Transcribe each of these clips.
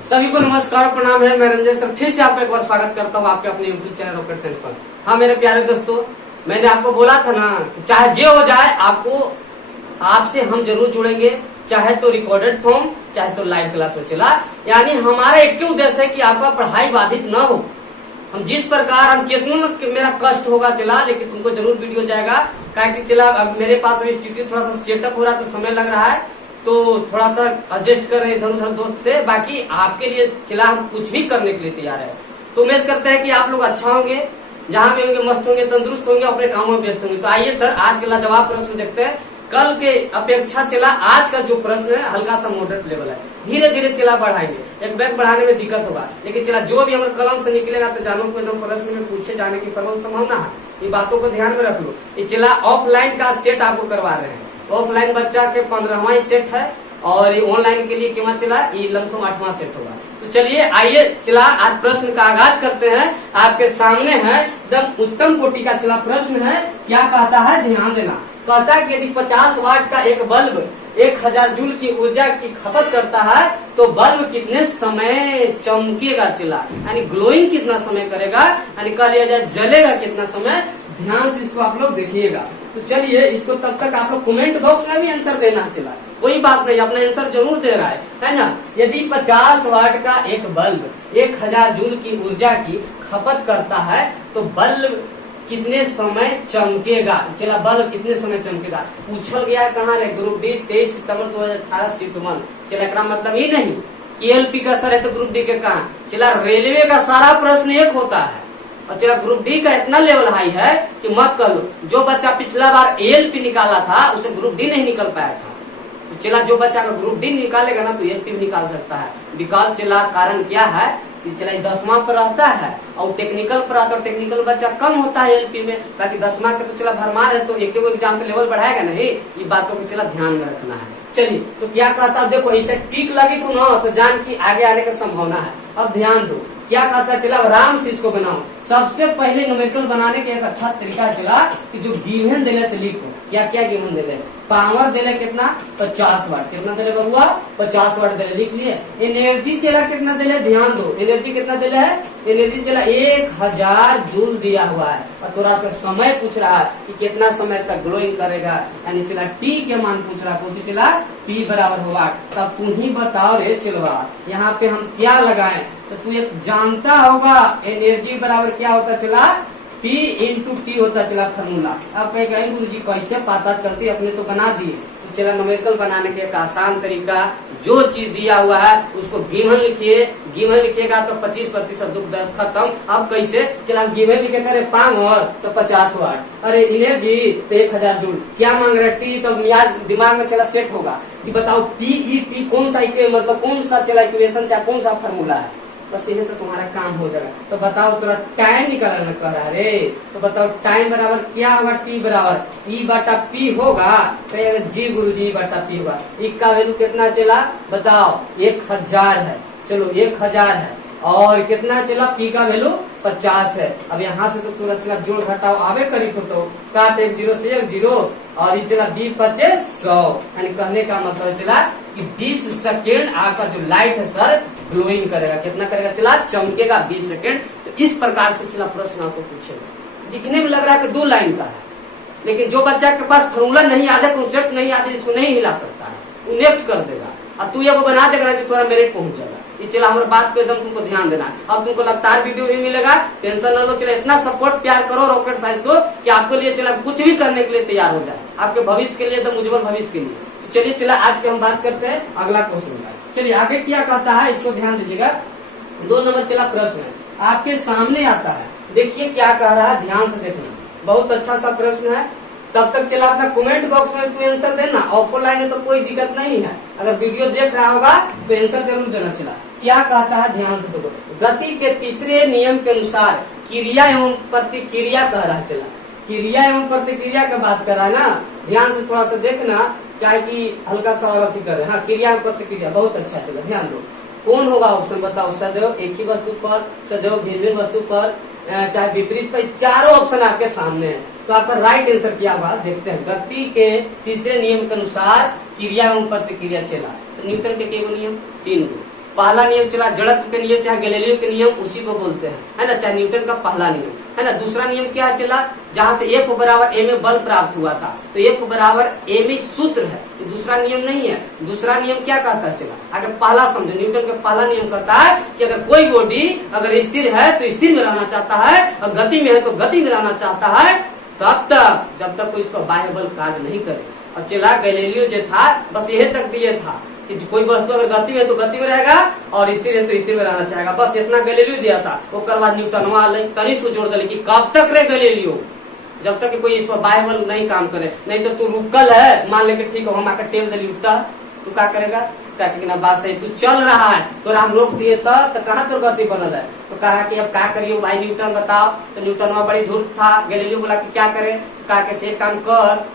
सभी को नमस्कार प्रणाम है। मैं रंजन सर फिर से आपका एक बार स्वागत करता हूँ आपके अपने YouTube चैनल रॉकेट साइंस पर। हाँ मेरे प्यारे दोस्तों, मैंने आपको बोला था ना कि चाहे जो हो जाए आपसे हम जरूर जुड़ेंगे, चाहे तो रिकॉर्डेड फॉर्म चाहे तो लाइव क्लास में चला। यानी हमारा एक ही उद्देश्य है कि आपका पढ़ाई बाधित न हो। हम जिस प्रकार हम कितना मेरा कष्ट होगा चला, लेकिन तुमको जरूर वीडियो जाएगा। क्या कि चला अब मेरे पास अभी स्टूडियो थोड़ा सा सेटअप हो रहा है तो समय लग रहा है, तो थोड़ा सा एडजस्ट कर रहे इधर उधर दोस्त से। बाकी आपके लिए चला हम कुछ भी करने के लिए तैयार है। तो उम्मीद करते हैं कि आप लोग अच्छा होंगे, जहाँ भी होंगे मस्त होंगे, तंदुरुस्त होंगे, अपने कामों में व्यस्त होंगे। तो आइए सर आज के लाजवाब प्रश्न देखते हैं। कल के अपेक्षा चला आज का जो प्रश्न है हल्का सा मॉडरेट लेवल है। धीरे धीरे चला बढ़ाएंगे, एक बैग बढ़ाने में दिक्कत होगा, लेकिन चला जो भी हमारे कलम से निकलेगा तो जानों को एकदम प्रश्न में पूछे जाने की प्रबल संभावना है। ये बातों को ध्यान में रख लो। ये चला ऑफलाइन का सेट आपको करवा रहे हैं। ऑफलाइन बच्चा के 15वां सेट है और ऑनलाइन के लिए क्या चला ये लमसम 8वां सेट होगा। तो चलिए आइए चला आज प्रश्न का आगाज करते हैं। आपके सामने है एकदम उत्तम कोटि का चला प्रश्न है। क्या कहता है, ध्यान देना। कहता है कि यदि 50 वाट का एक बल्ब 1000 जूल की ऊर्जा की खपत करता है तो बल्ब कितने समय चमकेगा चला, यानी ग्लोइंग कितना समय करेगा, यानी कह लिया जाए जलेगा कितना समय। ध्यान से इसको आप लोग देखिएगा। तो चलिए इसको तब तक आप लोग कमेंट बॉक्स में भी आंसर देना चला, कोई बात नहीं, अपना आंसर जरूर दे रहा है ना। यदि 50 वाट का एक बल्ब 1000 जूल की ऊर्जा की खपत करता है तो बल्ब कितने समय चमकेगा। चला बल्ब कितने समय चमकेगा पूछल गया है। कहाँ है ग्रुप डी 23 सितंबर 2018 शिफ्ट 1। चला इसका मतलब ये नहीं कि एलपी का सर है तो ग्रुप डी के कहा। चला रेलवे का सारा प्रश्न एक होता है और चला ग्रुप डी का इतना लेवल हाई है कि मत कर लो। जो बच्चा पिछला बार एलपी निकाला था उसे ग्रुप डी नहीं निकल पाया था। तो चला जो बच्चा का ग्रुप डी निकालेगा ना तो एलपी भी निकाल सकता है। बिकॉज चला कारण क्या है कि चला 10वां पर रहता है और टेक्निकल पर आता है। टेक्निकल बच्चा कम होता है एलपी में, बाकी 10वां के तो चला भरमार है, तो एक एग्जाम का लेवल बढ़ाएगा नहीं। ये बातों को चला ध्यान में रखना है। चलिए तो क्या कहता है, देखो ऐसे टिक लगी तो ना तो जान की आगे आने की संभावना है। अब ध्यान दो क्या कहता है, चला आराम से इसको बनाओ। सबसे पहले न्यूमेरिकल बनाने के एक अच्छा तरीका चला कि जो गिवन दिले से लिखो। क्या क्या गिवन दिले, पावर दिले कितना 50 वाट, कितना दिले बबुआ 50 वाट दिले, लिख लिए। एनर्जी चला कितना दिले, ध्यान दो एनर्जी कितना दिले है। एनर्जी चला 1000 जूल दिया हुआ है और थोड़ा सा समय पूछ रहा है कि कितना समय तक ग्लोइंग करेगा, यानी चला टी के मान पूछ रहा है। चला टी बराबर होगा, तब तू ही बताओ रे चिलवा यहाँ पे हम क्या लगाएं। तो तू एक जानता होगा एनर्जी बराबर क्या होता चला P इंटू टी होता चला फार्मूला। अब कहीं कहीं गुरु जी कैसे पता चलती, अपने तो बना दिए। तो चला न्यूमेरिकल बनाने के एक आसान तरीका, जो चीज दिया हुआ है उसको गिवन लिखिए। गिवन लिखिएगा तो 25% दुख दर्द खत्म। अब कैसे, चला गिवन लिखे करे पावर तो 50 वाट, अरे एनर्जी तो 1000 जूल, क्या मांग रहे टी, तो दिमाग में चला सेट होगा कि बताओ PET कौन सा मतलब कौन सा चला इक्वेशन चाहे कौन सा फार्मूला है। बस यही से तुम्हारा काम हो जाएगा। तो बताओ तेरा टाइम निकालना कह रहा है रे, तो बताओ टाइम बराबर क्या होगा, टी बराबर ई बटा पी होगा। कहेगा जी गुरु जी बटा पी होगा। ई का वैल्यू कितना चला बताओ 1000 है। चलो 1000 है और कितना चला पी का वैल्यू 50 है। अब यहाँ से तो पूरा चला जोड़ घटाओ आवे करी तो काट 1 0 से 1 0 और ये चला 20 25 100, यानी कहने का मतलब चला कि 20 सेकेंड आपका जो लाइट है सर ग्लोइंग करेगा। कितना करेगा चला चमकेगा 20 सेकेंड। तो इस प्रकार से चला प्रश्न आपको पूछेगा। दिखने में लग रहा है कि 2 लाइन का है, लेकिन जो बच्चा के पास फॉर्मूला नहीं आता, कॉन्सेप्ट नहीं आता, इसको नहीं हिला सकता है, वो नेक्स्ट कर देगा। अब तू ये वो बना देगा तो तुम्हारा मेरिट पहुंच जाएगा। ये चला हमारे बात को एकदम तुमको ध्यान देना है। अब तुमको लगातार वीडियो भी मिलेगा, टेंशन न लो। चला इतना सपोर्ट प्यार करो रॉकेट साइंस को कि आपके लिए चला कुछ भी करने के लिए तैयार हो जाए, आपके भविष्य के लिए एकदम उज्जवल भविष्य के लिए। तो चलिए चला आज के हम बात करते हैं अगला क्वेश्चन का। चलिए आगे क्या कहता है इसको ध्यान दीजिएगा। 2 नंबर चला प्रश्न है आपके सामने आता है। देखिए क्या कह रहा है, ध्यान से देखना, बहुत अच्छा सा प्रश्न है। तब तक चला अपना कमेंट बॉक्स में तू आंसर देना। ऑफलाइन में तो कोई दिक्कत नहीं है, अगर वीडियो देख रहा होगा तो आंसर जरूर देना। चला क्या कहता है ध्यान से देखो। गति के तीसरे नियम के अनुसार क्रिया एवं प्रतिक्रिया कह रहा है। चला क्रिया एवं प्रतिक्रिया का बात कर रहा है ना, ध्यान से थोड़ा सा देखना, चाहे कि हल्का सा और अथी करे। हाँ क्रिया एवं प्रतिक्रिया बहुत अच्छा। चला ध्यान दो कौन होगा ऑप्शन बताओ। सदैव एक ही वस्तु पर, सदैव भिन्न वस्तु पर, चाहे विपरीत पर, चारों ऑप्शन आपके सामने है। तो आपका राइट आंसर क्या होगा देखते हैं। गति के तीसरे नियम के अनुसार क्रिया एवं प्रतिक्रिया चला। तो न्यूटन के केवल नियम 3 गो। पहला नियम चला जड़त्व के नियम, चाहे गैलीलियो के नियम, उसी को बोलते हैं, है ना, चाहे न्यूटन का पहला नियम, है ना। दूसरा नियम क्या चला, जहां से F बराबर a में बल प्राप्त हुआ था, तो F बराबर a में सूत्र है, दूसरा नियम नहीं है। दूसरा नियम क्या कहता चला, अगर पहला समझो, न्यूटन का पहला नियम कहता है कि अगर कोई बॉडी अगर स्थिर है तो स्थिर में रहना चाहता है, और गति में है तो गति में रहना चाहता है, तब तक जब तक कोई इसका बाह्य बल कार्य नहीं करे। अब चला गैलीलियो जो था बस यही तक दिए था कि कोई वस्तु अगर गति में है तो गति में रहेगा और स्थिर है तो स्थिर में रहना चाहेगा, बस इतना गैलीलियो दिया था। उसके बाद न्यूटनवा तनी से जोड़ दिले कि कब तक रे गैलीलियो, जब तक कि कोई इस पर बाह्य बल नहीं काम करे। नहीं तो तू रुकल है, मान ले कि ठीक है हम आकर टेल दिली उठता, तू क्या करेगा, क्या कि ना बात सही, तू चल रहा है तो हम रोक दिए था तो कहाँ तो गति बनल है, तो कहा कि अब क्या करियो भाई न्यूटन बताओ। तो न्यूटनवा बड़ी धूर्त था, गैलीलियो बोला कि क्या करे, कहा कि से काम कर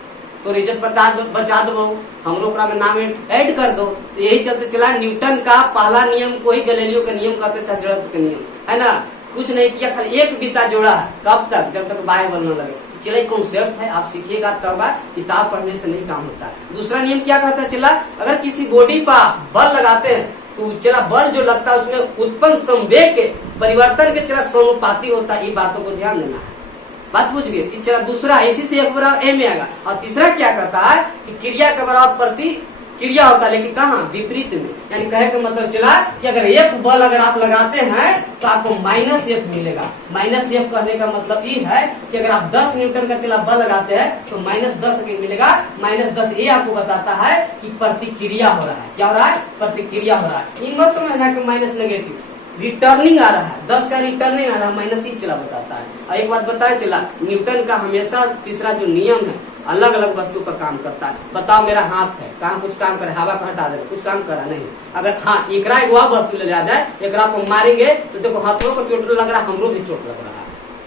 तो इज्जत बचा दो, हमरो ओकरा में नाम ऐड कर दो। तो यही चलते चला न्यूटन का पहला नियम को ही गैलीलियो का नियम कहते थे, जड़त्व का नियम, है ना। कुछ नहीं किया, खाली एक बीता जोड़ा है, कब तक, जब तक बाह्य बल न लगे। तो चला कॉन्सेप्ट है, आप सीखिएगा तब, किताब पढ़ने से नहीं काम होता है। दूसरा नियम क्या कहता है चला, अगर किसी बॉडी पर बल लगाते हैं तो चला बल जो लगता है उसमें उत्पन्न संवेग के परिवर्तन के चला समानुपाती होता है, ये बातों को ध्यान देना है। बात पूछ गए, चला दूसरा इसी से F बराबर a में आएगा। और तीसरा क्या कहता है कि क्रिया के बराबर प्रतिक्रिया होता है, लेकिन कहाँ, विपरीत में। यानी कहे का मतलब चला कि अगर एक बल अगर आप लगाते हैं तो आपको -F मिलेगा। -F कहने का मतलब ये है कि अगर आप 10 न्यूटन का चला बल लगाते हैं तो -10 मिलेगा। -10 ये आपको बताता है कि प्रतिक्रिया हो रहा है, क्या हो रहा है, प्रतिक्रिया हो रहा है। इन मत समझना कि माइनस नेगेटिव, रिटर्निंग आ रहा है, 10 का रिटर्निंग आ रहा है, माइनस ही चला बताता है। और एक बात बताया चला, न्यूटन का हमेशा तीसरा जो नियम है अलग अलग वस्तु पर काम करता है। बताओ मेरा हाथ है, कहाँ कुछ काम करे, हवा को हटा दे, कुछ काम करा नहीं। अगर हाँ एकरा एक वह वस्तु ले जाए, एकरा को मारेंगे तो देखो हाथों को चोट लग रहा है, हमरो भी चोट लग रहा है।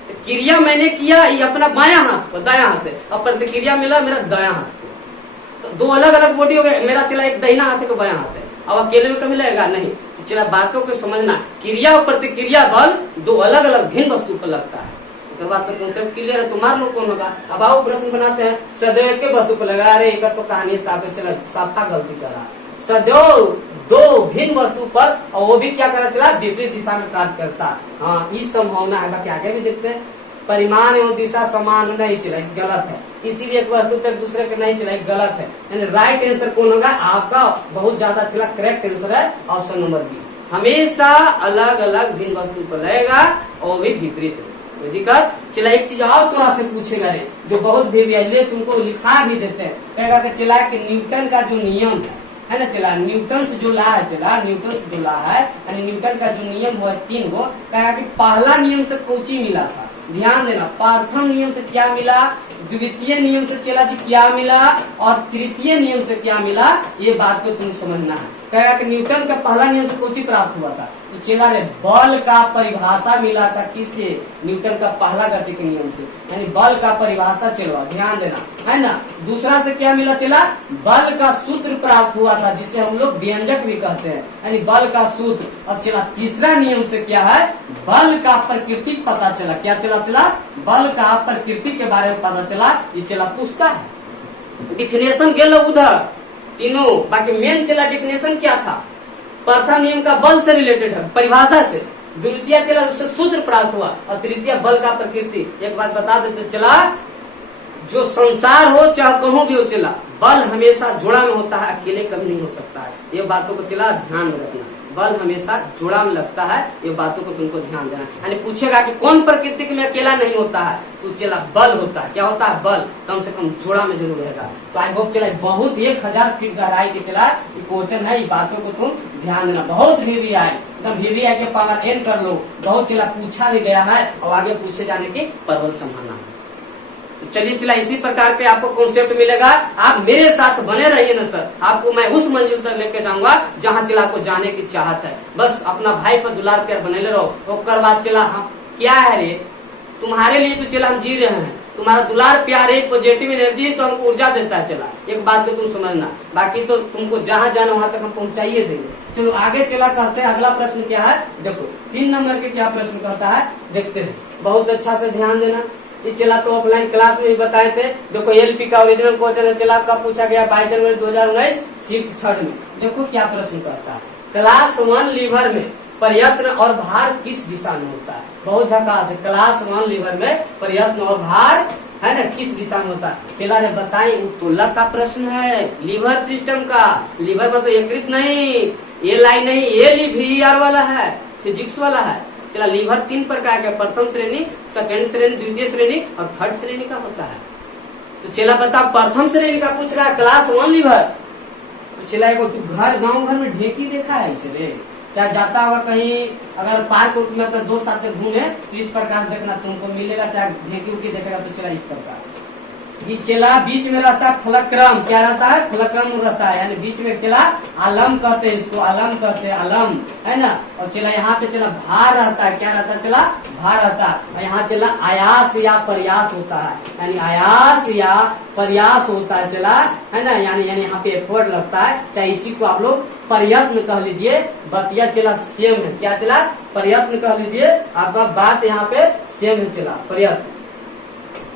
तो क्रिया मैंने किया ये अपना बायां हाथ को, दायां हाथ से, और प्रतिक्रिया मिला मेरा दायां हाथ को। तो दो अलग अलग बॉडी हो गए, मेरा चला एक दाहिना हाथ है, बायां हाथ है। अब अकेले में कभी लगेगा नहीं। तो चला बातों को समझना, क्रिया और प्रतिक्रिया बल दो अलग अलग भिन्न वस्तु पर लगता है। उसके बाद तो कॉन्सेप्ट क्लियर है, तुम्हारे लोग कौन होगा। अब आओ प्रश्न बनाते हैं, सदैव के वस्तु पर लगा रहे, एक तो कहानी साफ है, चला साफा गलती करा। सदैव दो भिन्न वस्तु पर, और वो भी क्या करा चला, विपरीत दिशा में कार्य करता। हाँ ये संभावना है, बाकी आगे भी देखते हैं। परिमाण एवं दिशा समान नहीं चला, गलत है। किसी भी एक वस्तु पे एक दूसरे के नहीं चला, गलत है। यानी राइट आंसर कौन होगा, आपका बहुत ज्यादा चला करेक्ट आंसर है ऑप्शन नंबर बी। हमेशा अलग अलग भिन्न वस्तु पर लगेगा और भी विपरीत में, कोई दिक्कत। चला एक चीज और थोड़ा से पूछेगा रे, जो बहुत भी तुमको लिखा भी देते हैं, कहेगा कि चला कि न्यूटन का जो नियम है ना, चला न्यूटन से जो ला है, चला न्यूटन से जो ला है, यानी न्यूटन का जो नियम हुआ 3 गो, कहेगा कि पहला नियम से कोची मिला था, ध्यान देना, प्रथम नियम से क्या मिला, द्वितीय नियम से चला जी क्या मिला, और तृतीय नियम से क्या मिला, ये बात को तुम समझना है। कहेगा कि न्यूटन का पहला नियम से कोची प्राप्त हुआ था, तो चला रे बल का परिभाषा मिला था किससे, न्यूटन का पहला गति के नियम से, यानी बल का परिभाषा चलो ध्यान देना, है ना। दूसरा से क्या मिला चला, बल का सूत्र प्राप्त हुआ था, जिसे हम लोग व्यंजक भी कहते हैं, यानी बल का सूत्र। और चला तीसरा नियम से क्या है, बल का प्रकृति पता चला, क्या चला बल का प्रकृति के बारे में पता चला, ये चला पूछता है। डिफिनेशन गेल उधर तीनों, बाकी मेन चला डिफिनेशन क्या था, प्रथम नियम का बल से रिलेटेड है, परिभाषा से। द्वितीय चला उससे सूत्र प्राप्त हुआ, और तृतीय बल का प्रकृति। एक बात बता देते चला, जो संसार हो चाहे कहूं भी हो चला, बल हमेशा जोड़ा में होता है, अकेले कभी नहीं हो सकता है। ये बातों को चला ध्यान में रखना, बल हमेशा जोड़ा में लगता है, ये बातों को तुमको ध्यान देना। यानी पूछेगा कि कौन प्रकृति में अकेला नहीं होता है, तो चला बल होता है, क्या होता है, बल कम से कम जोड़ा में जरूर रहेगा। तो आई होप चला बहुत 1000 फीट गहराई के चला क्वेश्चन है, ये बातों को तुम ध्यान देना। बहुत हेवी आए, एकदम हेवी आए के पावर एन कर लो, बहुत चला पूछा भी गया है, और आगे पूछे जाने की प्रबल संभावना। तो चलिए चला इसी प्रकार के आपको कॉन्सेप्ट मिलेगा, आप मेरे साथ बने रहिए ना सर, आपको मैं उस मंजिल तक लेके जाऊंगा जहां चला आपको जाने की चाहत है। बस अपना भाई पर दुलार प्यार बने रहो, और बाद चला हम क्या है रे, तुम्हारे लिए तो चला हम जी रहे हैं, तुम्हारा दुलार प्यार है, पॉजिटिव एनर्जी तो हमको ऊर्जा देता है। चला एक बात को तुम समझना, बाकी तो तुमको जहां जाना वहां तक हम पहुंचाइए देंगे। चलो आगे चला कहते हैं, अगला प्रश्न क्या है, देखो 3 नंबर के क्या प्रश्न कहता है, देखते हैं, बहुत अच्छा से ध्यान देना। ये चला तो ऑफलाइन क्लास में भी बताए थे। देखो एलपी का ओरिजिनल क्वेश्चन है, चला कब पूछा गया, 22 जनवरी 2019 शिफ्ट 3 में। देखो क्या प्रश्न कहता है, क्लास 1 लीवर में प्रयत्न और भार किस दिशा में होता है? बहुत झकास है। क्लास 1 लीवर में प्रयत्न और भार है ना किस दिशा में होता है? चला रे बताइए, उत्तोलक का प्रश्न है, लीवर सिस्टम का। लीवर मतलब यकृत नहीं, ये लाइन नहीं, ये लीवर वाला है, फिजिक्स वाला है। चला लीवर 3 प्रकार का, प्रथम श्रेणी, सेकेंड श्रेणी, द्वितीय श्रेणी और थर्ड श्रेणी का होता है। तो चला बता, प्रथम श्रेणी का पूछ रहा है क्लास 1 लीवर। तो चला एगो तू घर गांव घर में ढेकी देखा है इसलिए, चाहे जाता होगा कहीं, अगर पार्क में अपने दोस्त साथ घूमे तो इस प्रकार देखना तुमको मिलेगा, चाहे ढेकी उकी देखेगा तो चला इस प्रकार। ये चला बीच में रहता है फलक्रम, क्या रहता है? फलक्रम रहता है, यानी बीच में चला आलम कहते हैं इसको, आलम कहते हैं, आलम है ना। और चला यहाँ पे चला भार रहता है, क्या रहता है? चला भार रहता है। और यहाँ चला आयास या प्रयास होता है, यानी आयास या प्रयास होता है चला, है ना, यानी यहाँ पे एफर्ट लगता है, चाहे इसी को आप लोग प्रयत्न कह लीजिए। बतिया चला सेम है, क्या चला? प्रयत्न कह लीजिए, आपका बात यहाँ पे सेम है चला, प्रयत्न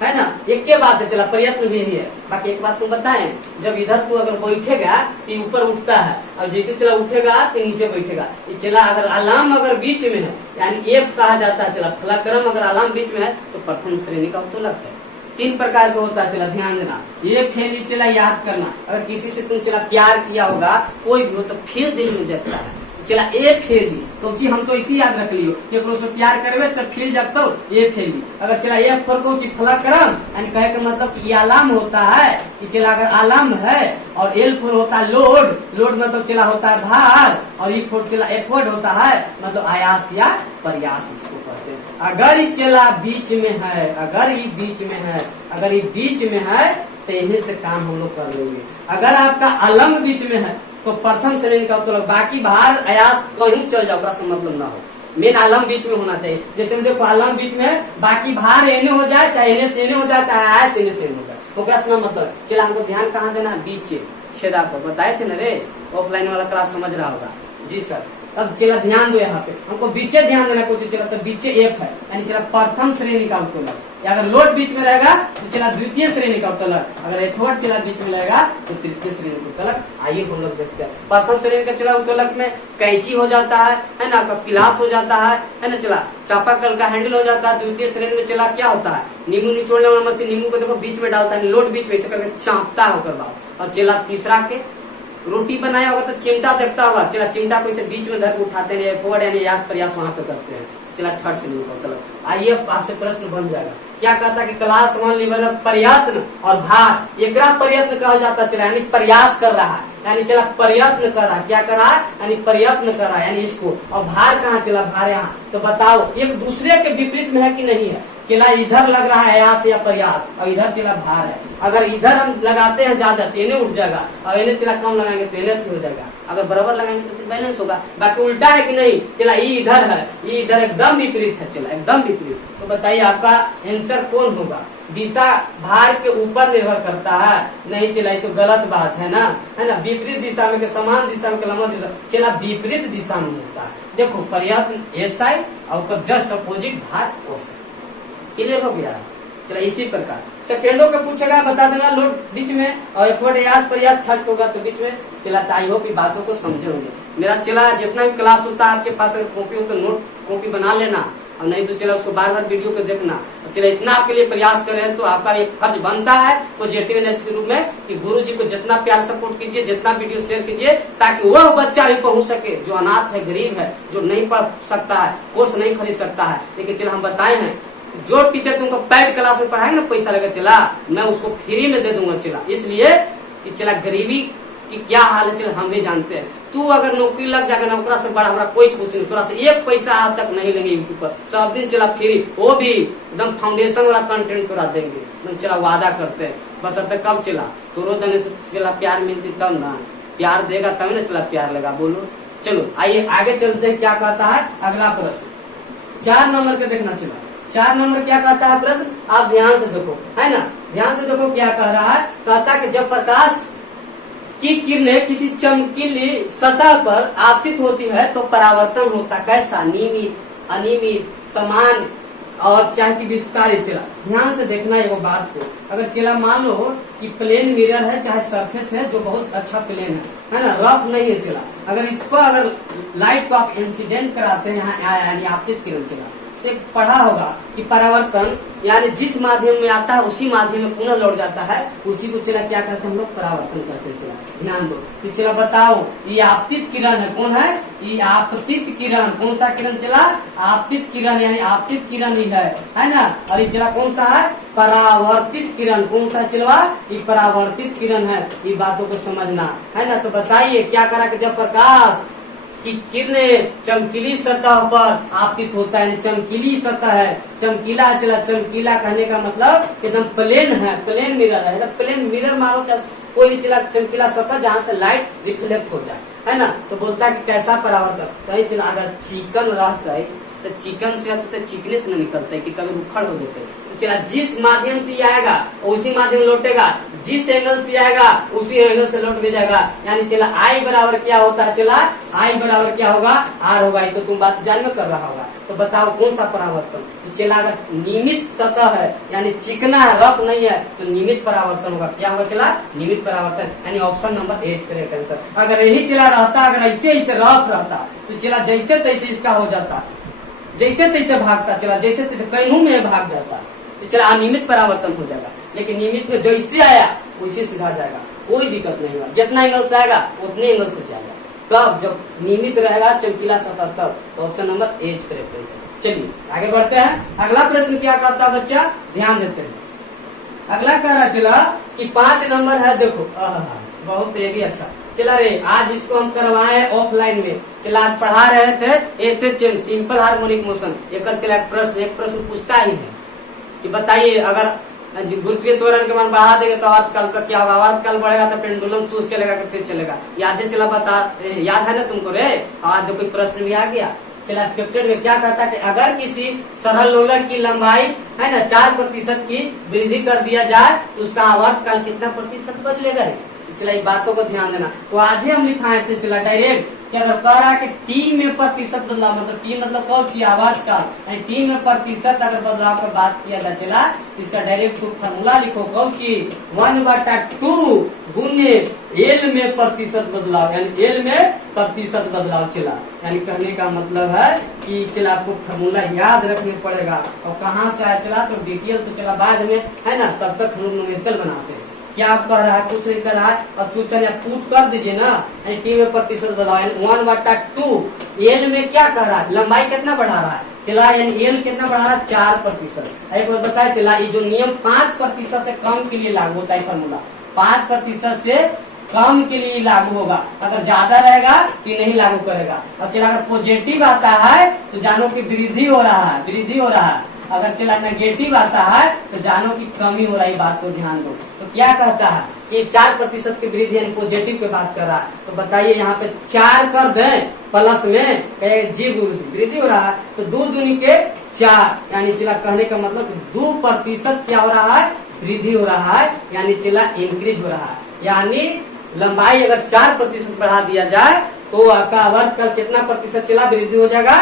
है ना, एक के बात है चला, प्रयत्न भी है। बाकी एक बात तुम बताएं, जब इधर तू अगर बैठेगा तो ऊपर उठता है, और जैसे चला उठेगा तो नीचे बैठेगा। ये चला अगर अलाम अगर बीच में है, यानी एक कहा जाता है चला फलाक्रम, अगर अलाम बीच में है तो प्रथम श्रेणी का उत्तोलक है। 3 प्रकार का होता है चला, ध्यान देना। ये फेल चला याद करना, अगर किसी से तुम चला प्यार किया होगा, कोई भी हो तो फिर दिल में जगता है। चला ए फेली तो जी हम तो इसी याद रख लियो कि से प्यार करवे तो फील जगतो ये फेली। अगर चला ये फोर को फलाक्रम, यानी कहे का मतलब कि ये आलाम होता है कि चला अगर आलाम है, और एल फोर होता है लोड, लोड मतलब चला होता है भार, और ई फोर चला एफर्ट होता है मतलब आयास या प्रयास इसको कहते हैं। अगर ये चला बीच में है, अगर ये बीच में है, अगर ये बीच में है तो इन्हीं से काम हम लोग कर लेंगे। अगर आपका अलम बीच में है तो प्रथम श्रेणी का उत्तोलक, बाकी भार आयास कहीं चल जाओ, मतलब ना हो, मेन आलम बीच में होना चाहिए। जैसे देखो आलम बीच में, बाकी भार एने हो जाए, चाहे एने से एने हो जाए, चाहे आया से एने से एने हो जाए, ओकरा से मतलब। चला हमको ध्यान कहाँ देना? बीच छेदा पर, बताए थे ना रे, ऑफलाइन वाला क्लास समझ रहा होगा जी सर। अब चला ध्यान दो, यहाँ पे हमको बीचे ध्यान देना, कुछ चला तो बीचे एफ है, यानी चला प्रथम श्रेणी का उत्तोलक। अगर लोड बीच में रहेगा तो चला द्वितीय श्रेणी का उत्तोलक, अगर एफर्ट चला बीच में रहेगा तो तृतीय श्रेणी का उत्तोलक। आइए हम लोग देखते हैं। प्रथम श्रेणी का चला उत्तोलक में कैंची हो जाता है ना, आपका पिलास हो जाता है ना, चला चापाकल का हैंडल हो जाता है। द्वितीय श्रेणी में चला क्या होता है? नींबू निचोड़ने वाला मशीन, नींबू को देखो बीच में डालता है, लोड बीच में ऐसे करके चापता है होकर बाद। और चला तीसरा के रोटी बनाया होगा तो चिमटा देखता होगा, चला चिमटा को इसे बीच में धर के उठाते हैं, एफर्ट यानी यास प्रयास वहां पे करते हैं। चला थर्ड श्रेणी का उत्तोलक। आइए आपसे प्रश्न बन जाएगा, क्या कहता है कि क्लास 1 लीवर में प्रयत्न और भार, एक प्रयत्न कहा जाता है चला, यानी प्रयास कर रहा है, यानी चला प्रयत्न कर रहा है, क्या कर रहा है? यानी प्रयत्न कर रहा है, यानी इसको। और भार कहाँ चला? भार यहाँ। तो बताओ एक दूसरे के विपरीत में है कि नहीं है? चला इधर लग रहा है आयास या प्रयास, और इधर चला भार है। अगर इधर हम लगाते हैं ज्यादा तो इन्हें उठ जाएगा, और इन्हें चला कम लगाएंगे तो इन्हें हो जाएगा। अगर बराबर लगाएंगे तो फिर बैलेंस होगा। बाकी उल्टा है कि नहीं? चला ये इधर है, ये इधर एकदम विपरीत है, चला एकदम विपरीत। तो बताइए आपका आंसर कौन होगा? दिशा भार के ऊपर निर्भर करता है? नहीं चला, ये तो गलत बात है ना, है ना। विपरीत दिशा में, समान दिशा में, लंबा दिशा, चला विपरीत दिशा में होता है। देखो प्रयत्न ए साइड और जस्ट अपोजिट भार ओ साइड। क्लियर हो गया? चला इसी प्रकार सेकेंडो का पूछेगा, बता देना लोड बीच में, और एफर्ट यास प्रयास थर्ड होगा तो बीच में। चला आई होप की बातों को समझे होंगे। मेरा चला जितना भी क्लास होता है आपके पास, अगर कॉपी हो तो नोट कॉपी बना लेना, और नहीं तो चला उसको बार बार वीडियो को देखना। और चला इतना आपके लिए प्रयास करें तो आपका एक फर्ज बनता है पॉजिटिव एनर्जी के रूप में कि गुरु जी को जितना प्यार सपोर्ट कीजिए, जितना वीडियो शेयर कीजिए, ताकि वह बच्चा भी पहुंच सके जो अनाथ है, गरीब है, जो नहीं पढ़ सकता है, कोर्स नहीं खरीद सकता है। लेकिन चला हम बताए हैं, जो टीचर तुमको पेड क्लास में पढ़ाएंगे ना, पैसा लगा चला, मैं उसको फ्री में दे दूंगा चला, इसलिए कि चला गरीबी कि क्या हाल है चल हम भी जानते हैं। तू अगर नौकरी लग जाएगा ना, ओकरा से बड़ा हमारा कोई खुश नहीं, तोरा से एक पैसा आज तक नहीं लेंगे यूट्यूब पर, सब दिन चला फ्री, वो भी एकदम फाउंडेशन वाला कंटेंट तोरा देंगे, एकदम चला वादा करते हैं। बस अब तक कब चला तोरो देने से चला प्यार मिलती तब ना, प्यार देगा तब ना चला प्यार लगा, बोलो। चलो आइए आगे चलते हैं, क्या कहता है अगला प्रश्न 4 नंबर के देखना चला। 4 नंबर क्या कहता है प्रश्न, आप ध्यान से देखो, है ना, ध्यान से देखो क्या कह रहा है। कहता है कि जब प्रकाश की किरणें किसी चमकीली सतह पर आपतित होती है तो परावर्तन होता कैसा? नियमित, अनियमित, समान, और चाहे कि विस्तारित चला। ध्यान से देखना है वो बात को। अगर चला मान लो कि प्लेन मिरर है चाहे सरफेस है जो बहुत अच्छा प्लेन है ना, रफ नहीं है चला, अगर इस पर अगर लाइट को आप इंसिडेंट कराते हैं यहाँ यानी आपतित किरण चला, तो एक पढ़ा होगा कि परावर्तन यानी जिस माध्यम में आता है उसी माध्यम में पुनः लौट जाता है, उसी को चला क्या कहते हैं हम लोग, परावर्तन कहते हैं। चला ध्यान दो। तो चला बताओ ये आपतित किरण है, कौन है ये आपतित किरण, कौन सा किरण चला, आपतित किरण यानी आपतित किरण ही है ना। और ये चला कौन सा है, परावर्तित किरण, कौन सा चलवा, ये परावर्तित किरण है। ये बातों को समझना है ना। तो बताइए क्या करा कि जब प्रकाश कि किरणें चमकीली सतह पर आपतित होता है, चमकीली सतह है, चमकीला चला, चमकीला कहने का मतलब एकदम प्लेन है, प्लेन मिरर है, प्लेन मिरर मानो कोई भी चला चमकीला सतह जहाँ से लाइट रिफ्लेक्ट हो जाए, है ना। तो बोलता है कि कैसा परावर्तन, कहीं चला अगर चिकन रहता है तो चिकन से तो चिकने से न निकलता है कि कभी रुखड़ हो जाते हैं। तो चला जिस माध्यम से ये आएगा उसी माध्यम लौटेगा, जिस एंगल से आएगा उसी एंगल से लौट भी जाएगा। यानी चला आई बराबर क्या होता है, चला आई बराबर क्या होगा, आर होगा। ये तो तुम बात जान में कर रहा होगा। तो बताओ कौन सा परावर्तन। तो चला अगर नियमित सतह है यानी चिकना है, रफ नहीं है, तो नियमित परावर्तन होगा। क्या होगा चला, नियमित परावर्तन, यानी option number A correct answer. अगर यही चला रहता, अगर ऐसे ऐसे रफ रहता तो चला जैसे तैसे इसका हो जाता, जैसे तैसे भागता चला, जैसे तैसे कैनू में भाग जाता, तो चला अनियमित परावर्तन हो जाएगा। लेकिन नियमित में जैसे आया वैसे सीधा जाएगा, कोई दिक्कत नहीं होगा, जितना एंगल से आएगा उतने एंगल से जाएगा। कब, जब नियमित रहेगा चमकीला सतह तब। तो option number A correct answer. चलिए आगे बढ़ते हैं। अगला प्रश्न क्या करता है बच्चा, ध्यान देते हैं। अगला कह रहा चला कि 5 नंबर है, देखो बहुत ये भी अच्छा चला रे। आज इसको हम करवाए ऑफलाइन में, चला आज पढ़ा रहे थे एसएचएम सिंपल हार्मोनिक मोशन। एक चला एक प्रश्न पूछता ही है कि बताइए अगर गुरुत्वीय त्वरण के मान बढ़ा देंगे तो आवर्तकाल का क्या होगा, आवर्तकाल बढ़ेगा तो पेंडुलम सुस्त चलेगा कितने चलेगा, याद से चला बता, याद है ना तुमको रे। आज देखो प्रश्न भी आ गया। चला स्क्रिप्टेड में क्या कहता है कि अगर किसी सरल लोलक की लंबाई है ना 4% की वृद्धि कर दिया जाए तो उसका आवर्तकाल कितना प्रतिशत बदलेगा रे। चला ये बातों को ध्यान देना। तो आज ही हम लिखाए थे चला डायरेक्ट कि अगर कह रहा है कि टी में प्रतिशत बदलाव, मतलब टी मतलब कौन सी आवर्तकाल, टी में प्रतिशत अगर बदलाव पर बात किया जाए चला तो इसका डायरेक्ट तो फॉर्मूला लिखो कौन सी 1/2 गुने एल में प्रतिशत बदलाव, यानी एल में प्रतिशत बदलाव चला। यानी कहने का मतलब है कि चला आपको फॉर्मूला याद रखने पड़ेगा। और कहाँ से आया चला तो डिटेल तो चला बाद में है ना, तब तक हम लोग न्यूमेरिकल बनाते हैं। क्या कह रहा है, कुछ नहीं कर रहा है। अब चूतन पुट कर दीजिए ना, टी में प्रतिशत बदलाव 1/2 एल में क्या कह रहा है, लंबाई कितना बढ़ा रहा है चला, यानी एल कितना बढ़ा रहा है 4%। एक बार बताया चला ये जो नियम 5% से कम के लिए लागू होता है, फॉर्मूला 5% से कम के लिए लागू होगा, अगर ज्यादा रहेगा तो नहीं लागू करेगा। और चला अगर पॉजिटिव आता है तो जानो कि वृद्धि हो रहा है, वृद्धि हो रहा है। अगर चला नेगेटिव आता है तो जानो कि कमी हो रही, बात को ध्यान दो। तो क्या कहता है कि 4% की वृद्धि यानी पॉजिटिव की बात कर रहा है। तो बताइए यहाँ पे 4 कर दें प्लस में जी वृद्धि हो रहा है तो 2 दूनी के 4, यानी चला कहने का मतलब 2% क्या हो रहा है, वृद्धि हो रहा है, यानी चला इंक्रीज हो रहा है। यानी लंबाई अगर 4% बढ़ा दिया जाए तो आपका आवर्तकाल कितना प्रतिशत चला वृद्धि हो जाएगा,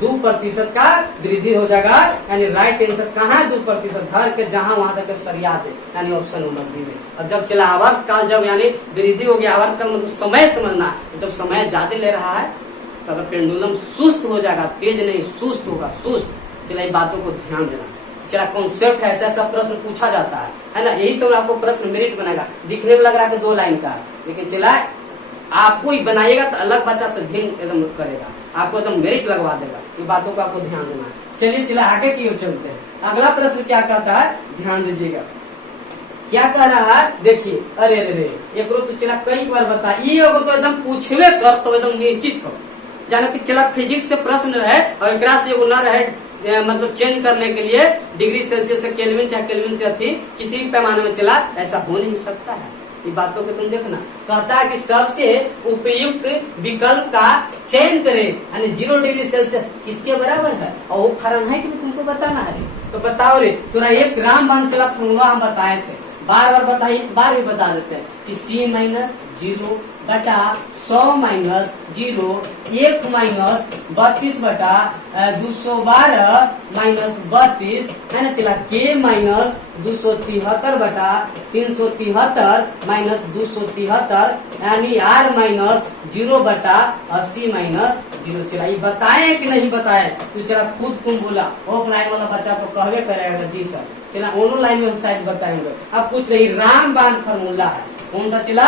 2% का वृद्धि हो जाएगा। यानी राइट आंसर कहाँ है, 2% धर के जहां वहां तक सरिया दे, यानी ऑप्शन नंबर बी है। और जब चला आवर्तकाल जब यानी वृद्धि हो गया, आवर्तकाल मतलब समय समझना, जब समय ज्यादा ले रहा है तो अगर पेंडुलम सुस्त हो जाएगा, तेज नहीं सुस्त होगा, सुस्त। चला इन बातों को ध्यान देना। चला कॉन्सेप्ट है, ऐसा प्रश्न पूछा जाता है ना, यही सब आपको प्रश्न मेरिट बनेगा। दिखने में लग रहा है 2 लाइन का, लेकिन चला आपको ही बनाइएगा तो अलग बच्चा से भिन्न एकदम करेगा, आपको एकदम मेरिट लगवा देगा। ये बातों को आपको ध्यान देना है। चलिए चला आगे की ओर चलते हैं। अगला प्रश्न क्या कहता है, ध्यान दीजिएगा क्या कह रहा है, देखिए। अरे अरे एक तो चला कई बार बता, ये तो एकदम पूछवे कर तो एकदम निश्चित हो जानो कि चला फिजिक्स से प्रश्न रहे और एकरा से एगो न रहे, मतलब चेंज करने के लिए डिग्री सेल्सियस से केल्विन चाहे केल्विन से अथी किसी भी पैमाने में चला, ऐसा हो नहीं सकता है। ये बातों को तुम देखना। कहता है कि सबसे उपयुक्त विकल्प का चयन करें, यानी 0 डिग्री सेल्सियस किसके बराबर है, और वो फ़ारेनहाइट में तुमको बताना है। तो बताओ रे, तुरा 1 ग्राम बांध चला फॉर्मूला हम बताए थे, बार बार बताए, इस बार भी बता देते हैं कि C - 0 बटा 100 माइनस 0, 1 माइनस 32 बटा 212 माइनस 32 है ना चला, के माइनस 273 बटा 373 माइनस 273 यानी आर माइनस 0 बटा 80 माइनस 0। चला ये बताए कि नहीं बताए तो चला खुद तुम बोला, ऑफलाइन वाला बच्चा तो कहवे करेगा जी सर। चला ऑनलाइन में हम शायद बताएंगे। अब कुछ नहीं, रामबाण फार्मूला है। कौन सा चला,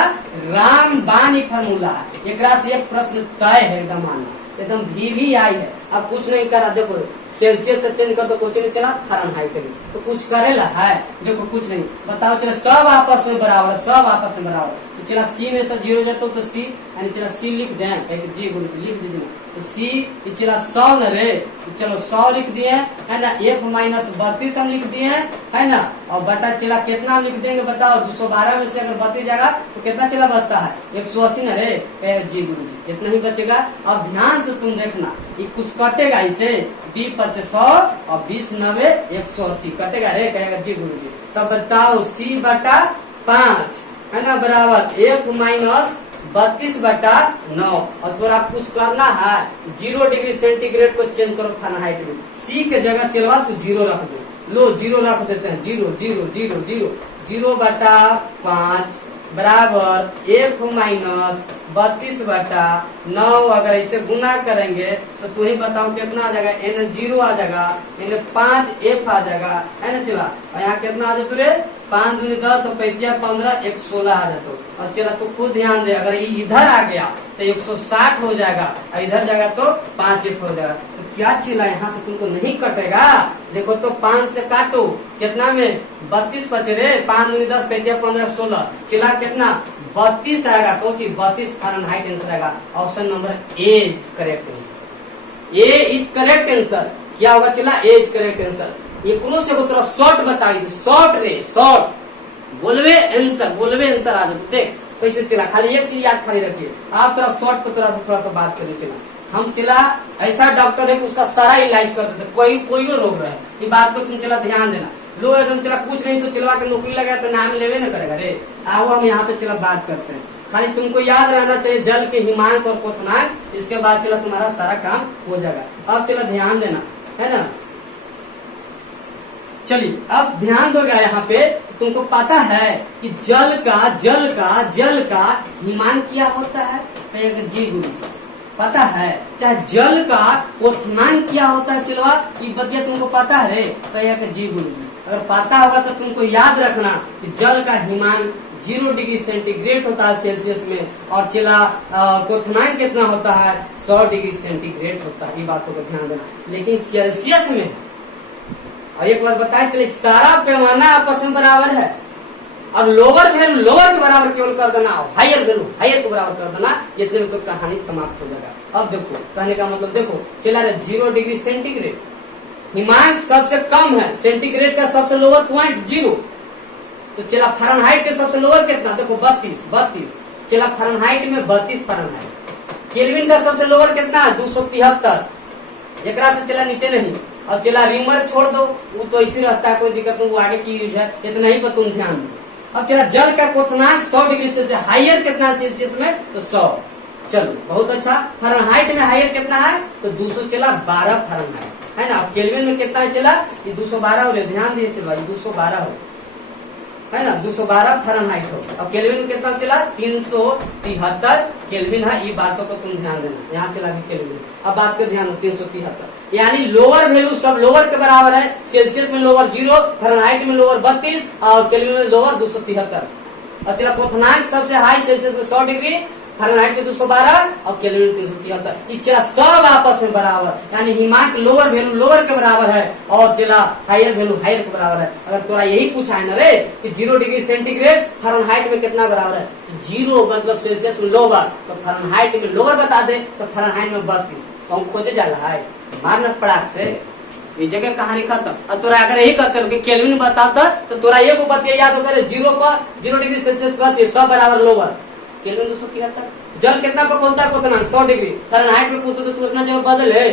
रामबाण ही फार्मूला है। एक से एक प्रश्न तय है एकदम आना, एकदम VVI है। अब कुछ नहीं करा, देखो सेल्सियस से चेंज कर दो, कुछ नहीं चला फारेनहाइट में तो कुछ करेला है। देखो कुछ नहीं, बताओ चला सब आपस में बराबर, सब आपस में बराबर तो चला सी में से 0 जाता तो सी यानी चला सी लिख दें, एक जी गुरु जी लिख दीजिए तो सी चला 100 न रे, तो चलो 100 लिख दिए है ना, 1 माइनस 32 हम लिख दिए है ना, और बटा चला कितना हम लिख देंगे बताओ, 212 में से अगर 32 जाएगा तो कितना चला बचता है 180 न रे जी गुरु जी, इतना ही बचेगा। अब ध्यान से तुम देखना, ये कुछ कटेगा इसे, 20 और 20 9 180 कटेगा रे, कहेगा जी गुरु जी। तब बताओ सी बटा 5 है ना बराबर 1 माइनस 32 बटा 9, और थोड़ा कुछ करना है 0 डिग्री सेंटीग्रेड को चेंज करो फारेनहाइट में, सी के जगह चलवा तो 0 रख दो, लो 0 रख देते हैं, 0 0 0 0 0 बटा 5 बराबर 1 माइनस 32 बटा 9। अगर इसे गुना करेंगे तो तू ही बताओ कितना आ जाएगा, n 0 आ जाएगा, n 5f आ जाएगा है ना चला, और यहाँ कितना आ जाता रे 5 दूनी 10 और 5 15 116 आ जाता। और चला तो खुद ध्यान दे, अगर ये इधर आ गया तो 160 हो जाएगा, और इधर जाएगा तो 5f हो जाएगा। तो क्या चला यहाँ से तुमको नहीं कटेगा, देखो तो 5 से काटो कितना में 32 बचे रे, 5 दूनी 10 5 15 16 चला कितना 32 आएगा, कौन चीज 32 फारेनहाइट आंसर आएगा। Option number A is correct answer, A is correct answer. क्या होगा चला, ए इज करेक्ट आंसर। ये कोनो से को शॉर्ट बताई तो शॉर्ट रे, शॉर्ट बोलवे आंसर आ जाते। देख कैसे चला, खाली एक चीज याद खाली रखिए, आप थोड़ा शॉर्ट पे थोड़ा सा बात करिए। चला हम चला ऐसा डॉक्टर है कि उसका सारा इलाज कर देते, कोई रोग रहे, ये बात को तुम चला ध्यान देना। लो एकदम चला कुछ नहीं तो चलवा के नौकरी लगा तो नाम लेवे न करेगा रे। आओ हम यहाँ पे चला बात करते हैं, खाली तुमको याद रहना चाहिए जल के हिमांक और क्वथनांक, इसके बाद चला तुम्हारा सारा काम हो जाएगा। अब चला ध्यान देना है ना, चलिए अब ध्यान दोगे यहाँ पे, तुमको पता है कि जल का हिमांक क्या होता है, जी गुरु जी पता है। चाहे जल का क्वथनांक क्या होता है चलवा, ये बतिया तुमको पता है रे, जी गुरु जी। अगर पता होगा तो तुमको याद रखना कि जल का हिमांक 0 डिग्री सेंटीग्रेड होता है सेल्सियस में, और चला क्वथनांक कितना होता है 100 डिग्री सेंटीग्रेड होता है, ये बातों को ध्यान देना। लेकिन सेल्सियस में, और एक बात बताए चले, सारा पैमाना आपस में बराबर है, और लोअर वैल्यू लोअर के बराबर केवल कर देना, हायर वैल्यू हायर के बराबर कर देना, इतने में तो कहानी समाप्त हो जाएगा। अब देखो कहने का मतलब, देखो चला रहे 0 डिग्री सेंटीग्रेड, हिमांक सबसे कम है, सेंटीग्रेड का सबसे लोअर पॉइंट 0, तो चला फारेनहाइट के सबसे लोअर कितना, देखो 32 चला फारेनहाइट में 32 फारेनहाइट। केल्विन का सबसे लोअर कितना है 273, एक से चला नीचे नहीं। अब चला रिमर छोड़ दो, वो तो ऐसे रहता है, कोई दिक्कत नहीं, वो आगे की यूज है, इतना ही पर तुम ध्यान दो। अब चला जल का क्वथनांक 100 डिग्री से हाइयर कितना है सेल्सियस में, तो 100। चलो बहुत अच्छा। फारेनहाइट में हाइयर कितना है तो 212 फारेनहाइट है ना। केल्विन में कितना है चला, ये 212 हो रहा है, ध्यान दिए चलो, 212 हो है ना, 212 फारेनहाइट हो। अब केल्विन में कितना चला 373 केल्विन है, ये बातों को तुम ध्यान देना। यहाँ चला भी केल्विन, अब बात को ध्यान दो 373, यानी लोअर वैल्यू सब लोअर के बराबर है। सेल्सियस में लोअर 0, फारेनहाइट में लोअर 32 और केल्विन में लोअर 273। और चला क्वथनांक सबसे हाई सेल्सियस में 100 डिग्री, फारेनहाइट में 212 और केल्विन 373। ये चला सब आपस में बराबर, यानी हिमांक लोअर वैल्यू लोअर के बराबर है और चला हायर वैल्यू हायर के बराबर है। अगर थोड़ा यही पूछा है ना रे कि 0 डिग्री सेंटीग्रेड फारेनहाइट में कितना बराबर है, 0 मतलब सेल्सियस में लोअर, तो फारेनहाइट में लोअर बता दे तो फारेनहाइट में 32, तो हम खोजे जा रहा है मारना पड़ाक से, ये जगह कहानी खत्म। और तोरा अगर यही करते केल्विन बताता तो तोरा ये को बतिया याद होकर 0 डिग्री सेल्सियस पर सब बराबर लोअर, केल्विन 273। जल कितना को खोलता है क्वथनांक 100 डिग्री, फारेनहाइट में पूछो तो तू इतना जब बदले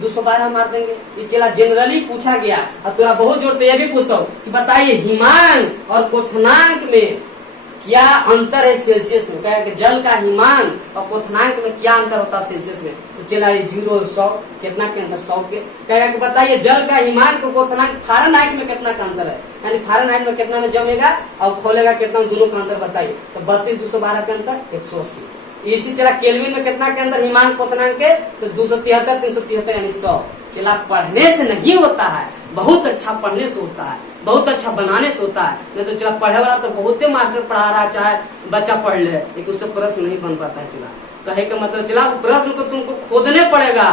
212 मार देंगे। ये चला जनरली पूछा गया। अब तोरा बहुत जोर ये भी पूछता हूँ कि बताइए हिमांक और क्वथनांक में क्या अंतर है सेल्सियस में, क्या जल का हिमान और क्वथनांक में क्या अंतर होता है सेल्सियस में। तो चला 0 और 100 कितना के अंतर 100 के। क्या बताइए जल का हिमान को क्वथनांक फारेनहाइट में कितना का अंतर है, यानी फारेनहाइट में कितना में जमेगा और खोलेगा कितना, दोनों का अंतर बताइए। तो 32 212 के अंतर 180। इसी चला केल्विन में कितना के अंदर हिमान क्वथनांक के, तो 273 373 यानी 100। चला पढ़ने से नहीं होता है, बहुत अच्छा पढ़ने से होता है, बहुत अच्छा बनाने से होता है। नहीं तो चला पढ़े वाला तो बहुते मास्टर पढ़ा रहा, चाहे बच्चा पढ़ ले, लेकिन उससे प्रश्न नहीं बन पाता है। चला कहे का मतलब चला वो प्रश्न को तुमको खोदने पड़ेगा,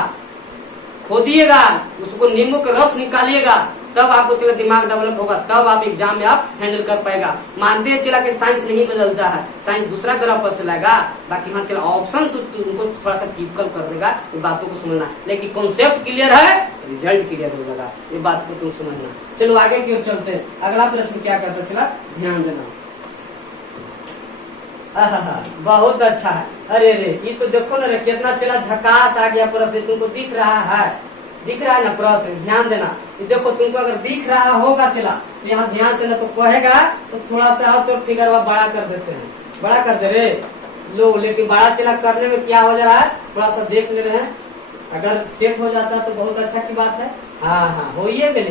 खोदिएगा उसको, नींबू का रस निकालिएगा, तब आपको चला दिमाग डेवलप होगा, तब आप एग्जाम में आप हैंडल कर पाएगा। मानते हैं चला कि साइंस नहीं बदलता है, साइंस दूसरा ग्रह पर से लाएगा, बाकी हाँ चला ऑप्शन उनको थोड़ा सा टिपिकल कर देगा, ये बातों को समझना। लेकिन कॉन्सेप्ट क्लियर है, रिजल्ट क्लियर हो जाएगा, ये बात को तुम समझना। चलो आगे की ओर चलते हैं। अगला प्रश्न क्या करता चला, ध्यान देना। बहुत अच्छा है। अरे रे ये तो देखो ना रे कितना चला झकास आ गया प्रश्न, तुमको दिख रहा है, दिख रहा है ना प्रश्न, ध्यान देना। ये देखो तुमको अगर दिख रहा होगा चला तो यहाँ ध्यान से ना तो कहेगा तो थोड़ा सा तो फिगर बड़ा कर देते हैं, बड़ा कर दे रे लो। लेकिन बड़ा चला करने में क्या हो जा रहा है, थोड़ा सा देख ले रहे हैं, अगर सेट हो जाता तो बहुत अच्छा की बात है। हाँ हाँ होइए गए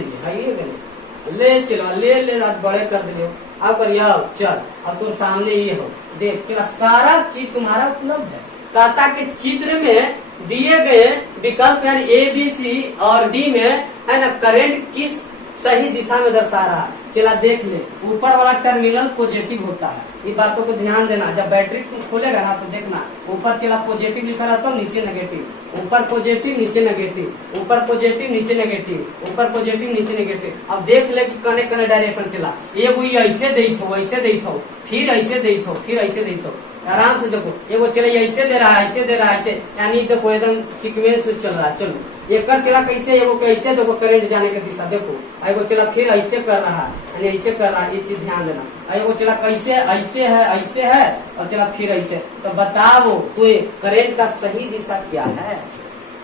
ले चलो ले आज बड़े कर दे, अब करिए चल, अब तुम सामने ये हो देख चला, सारा चीज तुम्हारा उपलब्ध है। कहता के चित्र में दिए गए विकल्प यानी ए बी सी और डी में है ना करंट किस सही दिशा में दर्शा रहा है। चला देख ले, ऊपर वाला टर्मिनल पॉजिटिव होता है, ये बातों को ध्यान देना। जब बैटरी तुम खोलेगा ना तो देखना ऊपर चला पॉजिटिव लिखा रहता है, नीचे नेगेटिव, ऊपर पॉजिटिव नीचे नेगेटिव, ऊपर पॉजिटिव नीचे नेगेटिव, ऊपर पॉजिटिव नीचे नेगेटिव। अब देख ले कि कने कने डायरेक्शन चला, ये कोई ऐसे देथो ऐसे देथो, फिर ऐसे देथो फिर ऐसे देथो। आराम से देखो, एगो चला ऐसे दे रहा है ऐसे दे रहा है ऐसे, यानी देखो एकदम सीक्वेंस में चल रहा है। चलो एक चला कैसे, एगो कैसे देखो करंट जाने की दिशा देखो, एगो चला फिर ऐसे कर रहा है यानी ऐसे कर रहा है, ये चीज ध्यान देना। एगो चला कैसे ऐसे है और चला फिर ऐसे। तो बताओ तो करंट का सही दिशा क्या है।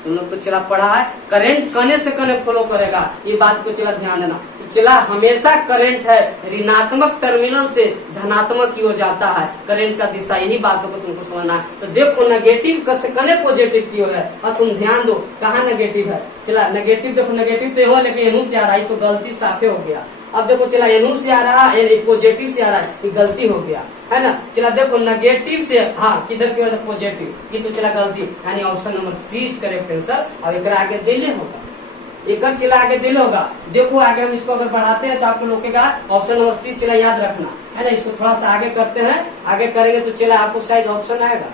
तुम लोग तो चला पढ़ा है, करंट कने से कने फॉलो करेगा, ये बात को चला ध्यान देना। तो चला हमेशा करंट है ऋणात्मक टर्मिनल से धनात्मक की ओर जाता है, करंट का दिशा, यही बातों को तुमको समझना है। तो देखो नेगेटिव कसे कने पॉजिटिव की ओर है, और तुम ध्यान दो कहाँ नेगेटिव है। चला नेगेटिव देखो, नेगेटिव तो हो लेकिन एनू से आ रहा है, तो गलती साफे हो गया। अब देखो चला एनू से आ रहा है, पॉजिटिव से आ रहा है, ये गलती हो गया है ना। चला देखो नेगेटिव से हाँ किधर की ओर पॉजिटिव, ये तो चला गलती, यानी option number C is correct answer. अब एक आगे दिले होगा, एक चला आगे दिल होगा। देखो आगे हम इसको अगर बढ़ाते हैं तो आपको लोगेगा ऑप्शन नंबर सी चला याद रखना है ना। इसको थोड़ा सा आगे करते हैं, आगे करेंगे तो चला आपको शायद ऑप्शन आएगा,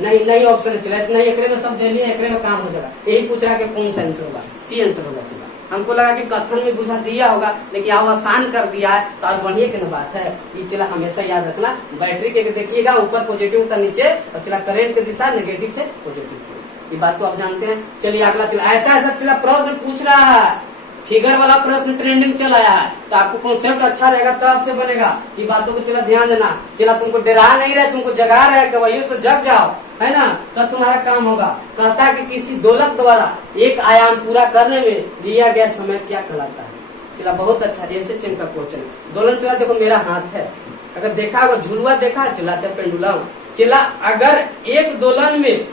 नहीं ऑप्शन चला नहीं, एक में सब दे लिए, एक में काम हो जाएगा। यही पूछ रहा है कि कौन सा आंसर होगा, सी आंसर होगा। चला हमको लगा कि कथन में बुझा दिया होगा, लेकिन आप आसान कर दिया है तो और बढ़िया की बात है। ये चला हमेशा याद रखना, बैटरी के देखिएगा ऊपर पॉजिटिव होता नीचे, और चला करंट की दिशा नेगेटिव से पॉजिटिव की, ये बात तो आप जानते हैं। चलिए अगला चला, ऐसा चला प्रश्न पूछ रहा है, फिगर वाला प्रश्न ट्रेंडिंग चल आया है, तो आपको कॉन्सेप्ट अच्छा रहेगा तब से बनेगा, ये बातों को चला ध्यान देना। चला तुमको डरा नहीं रहे, तुमको जगा रहे कि वही से जग जाओ है ना, तब तुम्हारा काम होगा। कहता है कि किसी दोलक द्वारा एक आयाम पूरा करने में लिया गया समय क्या कहलाता है। चला बहुत अच्छा, ऐसे चिन्ह का क्वेश्चन। दोलन चला देखो मेरा हाथ है, अगर देखा होगा झुलुआ देखा चला पेंडुलम। चला अगर एक दोलन में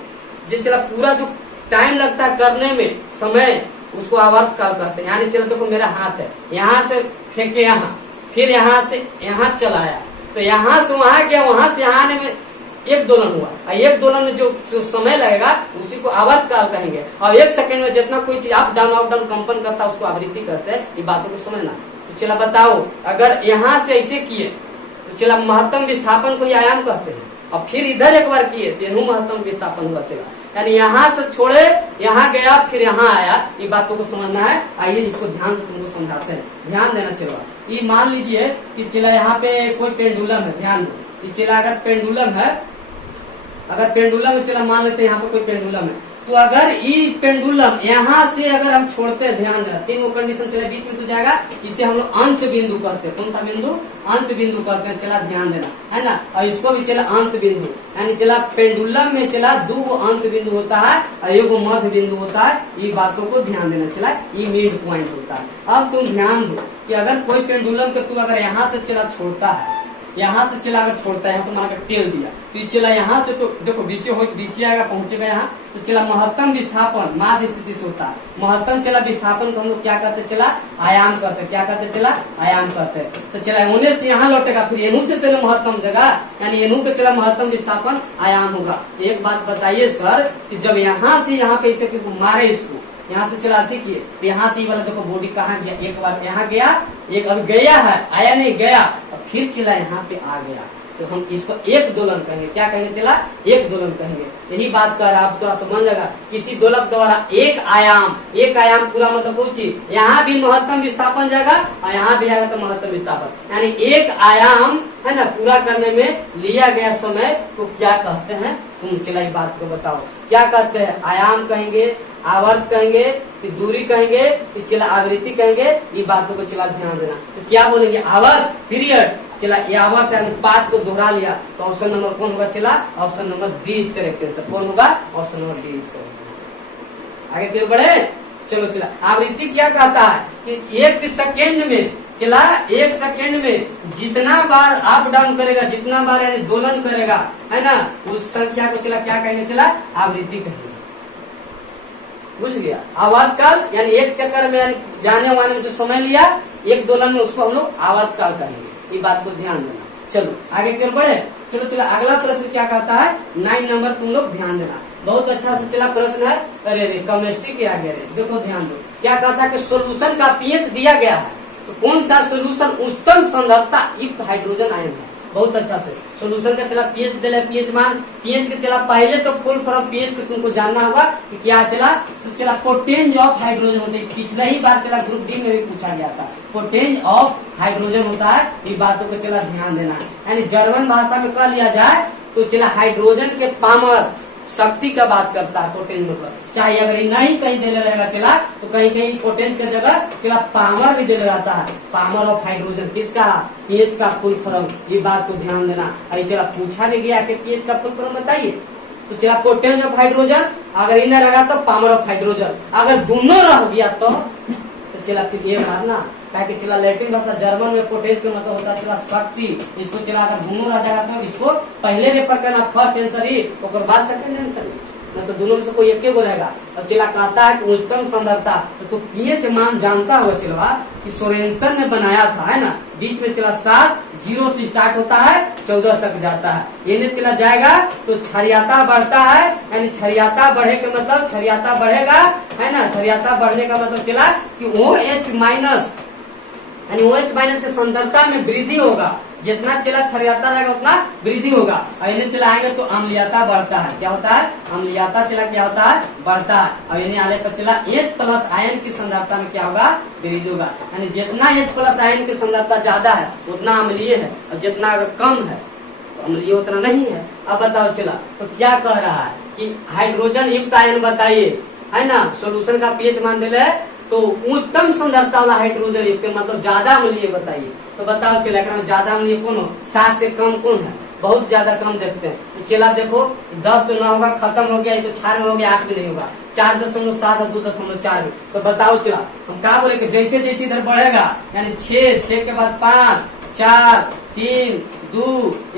जो चला पूरा जो टाइम लगता है करने में समय, उसको आवर्त काल कहते हैं। यानी चलो देखो मेरा हाथ है, यहाँ से फेंके यहाँ, फिर यहाँ से यहाँ चलाया, तो यहाँ से वहां गया, वहां से यहाँ आने में एक दोलन हुआ, और एक दोलन में जो समय लगेगा उसी को आवर्त काल कहेंगे। और एक सेकंड में जितना कोई चीज अप डाउन कंपन करता है उसको आवृत्ति कहते हैं, ये बातों को समझना। तो चला बताओ अगर यहाँ से ऐसे किए तो चला महत्तम विस्थापन को आयाम कहते हैं, और फिर इधर एक बार किए तो महत्तम विस्थापन हुआ। चला यानी यहाँ से छोड़े यहाँ गया फिर यहाँ आया, ये बातों को समझना है। आइए इसको ध्यान से तुमको समझाते हैं, ध्यान देना। चलो ये मान लीजिए कि चला यहाँ पे कोई पेंडुलम है, ध्यान दो। चला अगर पेंडुलम है, अगर पेंडुलम चला मान लेते हैं यहाँ पे कोई पेंडुलम है, तो अगर ये पेंडुलम यहाँ से अगर हम छोड़ते हैं, ध्यान देना तीन वो कंडीशन चला बीच में तो जाएगा, इसे हम लोग अंत बिंदु कहते हैं। कौन सा बिंदु, अंत बिंदु कहते हैं। चला ध्यान देना है ना, और इसको भी चला अंत बिंदु, यानी चला पेंडुलम में चला दो अंत बिंदु होता है और एक मध्य बिंदु होता है, ये बातों को ध्यान देना। चला ये मिड पॉइंट होता है। अब तुम ध्यान दो कि अगर कोई पेंडुलम के तू अगर यहाँ से चला छोड़ता है, यहाँ से चला अगर छोड़ता है, यहाँ से मान कर टेल दिया तो ये चला यहाँ से, तो देखो बीचे आएगा, पहुंचेगा यहाँ, तो चला महत्तम विस्थापन माध्य स्थिति से होता है। महत्तम चला विस्थापन को हम लोग क्या कहते, चला आयाम कहते हैं। क्या कहते, चला आयाम कहते हैं। तो चला होने से यहाँ लौटेगा, फिर एनू से तेरे महत्तम जगह, यानी एनू का चला महत्तम विस्थापन आयाम होगा। एक बात बताइए सर कि जब यहाँ से यहाँ पे इसे मारे, इसको यहाँ से चला किए तो यहाँ से वाला देखो बॉडी कहाँ गया, एक बार यहाँ गया, एक अब गया है, आया नहीं गया, फिर चला यहाँ पे आ गया, तो हम इसको एक दोलन कहेंगे। क्या कहेंगे, चला एक दोलन कहेंगे। यही बात कर रहा है, आप थोड़ा समझ लेगा। किसी दोलक द्वारा एक आयाम पूरा मतलब पूछिए, यहाँ भी महत्तम विस्थापन जाएगा और यहाँ भी आएगा तो महत्तम विस्थापन, यानी एक आयाम है ना पूरा करने में लिया गया समय को क्या कहते हैं, तुम चला इस बात को बताओ क्या कहते हैं। आयाम कहेंगे, आवर्त कहेंगे, फिर दूरी कहेंगे, फिर चला आवृत्ति कहेंगे। ये बातों को चला ध्यान देना। तो क्या बोलेंगे, आवर्त पीरियड, चला ये आवर्त यानी 5 को दोहरा लिया तो ऑप्शन नंबर कौन होगा, चला option number B is correct answer. कौन होगा, option number B is correct answer. आगे क्यों बढ़े, चलो चला। आवृत्ति क्या कहता है कि 1 सेकेंड में, चला 1 सेकेंड में जितना बार अप डाउन करेगा, जितना बार यानी दोलन करेगा, है ना, उस संख्या को चला क्या कहेंगे, चला आवृत्ति कहेंगे। बुझ गया। आवर्तकाल यानी एक चक्कर में यानी जाने वाने में जो समय लिया एक दोलन में, उसको हम लोग आवर्तकाल कहेंगे। ये बात को ध्यान देना। चलो आगे क्यों बढ़े, चलो चला। अगला प्रश्न क्या कहता है, 9 नंबर, तुम लोग ध्यान देना, बहुत अच्छा से चला प्रश्न है। अरे केमिस्ट्री के आगे देखो, ध्यान दो। क्या कहता है कि सोल्यूशन का पीएच दिया गया है, तो कौन सा सोल्यूशन उच्चतम सांद्रता युक्त हाइड्रोजन आयन है। बहुत अच्छा से सोल्यूशन का चला पीएच दे, पीएच मान, पीएच के चला पहले तो फुल फॉर्म पीएच को तुमको जानना होगा कि क्या चला, तो चला पोटेंज ऑफ हाइड्रोजन होता है। पिछला ही बार चला ग्रुप डी में भी पूछा गया था, पोटेंज ऑफ हाइड्रोजन होता है। इन बातों को चला ध्यान देना है। यानी जर्मन भाषा में कह लिया जाए तो चला हाइड्रोजन के पावर शक्ति का बात करता है पोटेंज मतलब। चाहे अगर नहीं कहीं दे रहेगा चला, तो कहीं कहीं पोटेंज की जगह चला पावर भी दे रहता है। पावर ऑफ हाइड्रोजन किसका, पीएच का फुल फॉर्म। ये बात को ध्यान देना। अरे चला पूछा भी गया कि पीएच का फुल फॉर्म बताइए, तो चला पोटेंज ऑफ हाइड्रोजन, अगर इन्हें रहा तो पावर ऑफ हाइड्रोजन, अगर दोनों रह गया तो चला फिर ये मारना कि चला लैटिन भाषा जर्मन में पोटेंज का मतलब होता है चला शक्ति। इसको चला अगर दोनों रह जाएगा तो इसको पहले रेफर करना, फर्स्ट आंसर ही, और बाद सेकंड आंसर ही, तो दोनों में से कोई एक हो रहेगा। अब चला कहता है कि उच्चतम सांद्रता, तो पीएच मान जानता हो चलवा कि सोरेनसन ने बनाया था, है ना। बीच में चला 7 0 से स्टार्ट होता है, 14 तक जाता है। ये चला जाएगा तो क्षारीयता बढ़ता है, यानी क्षारीयता बढ़े का मतलब क्षारीयता बढ़ेगा, है ना। क्षारीयता बढ़ने का मतलब चला कि OH माइनस, यानी OH माइनस के सांद्रता में वृद्धि होगा। जितना चला क्षारीयता रहेगा उतना वृद्धि होगा। और इन्हें चलाएंगे तो अम्लीयता बढ़ता है। क्या होता है, अम्लीयता चला क्या होता है, बढ़ता है। और इन्हें आने पर चला H+ आयन की सांद्रता में क्या होगा, वृद्धि होगा। यानी जितना H+ आयन की सांद्रता ज्यादा है उतना अम्लीय है, और जितना अगर कम है तो अम्लीय उतना नहीं है। अब बताओ चला, तो क्या कह रहा है कि हाइड्रोजन युक्त आयन बताइए, है ना। सोल्यूशन का पीएच मान दे, तो उच्चतम सांद्रता वाला हाइड्रोजन युक्त मतलब ज्यादा अम्लीय बताइए। तो बताओ चला ज्यादा अम्लीय कौन हो, 7 से कम कौन है, बहुत ज्यादा कम देखते हैं। तो चला देखो 10 तो ना होगा, खत्म हो गया, तो 4 में हो गया, 8 में नहीं होगा, 4.7 और 2.4। तो बताओ चला हम क्या बोले कि जैसे जैसे इधर बढ़ेगा, यानी 6 के बाद 5 4 3 2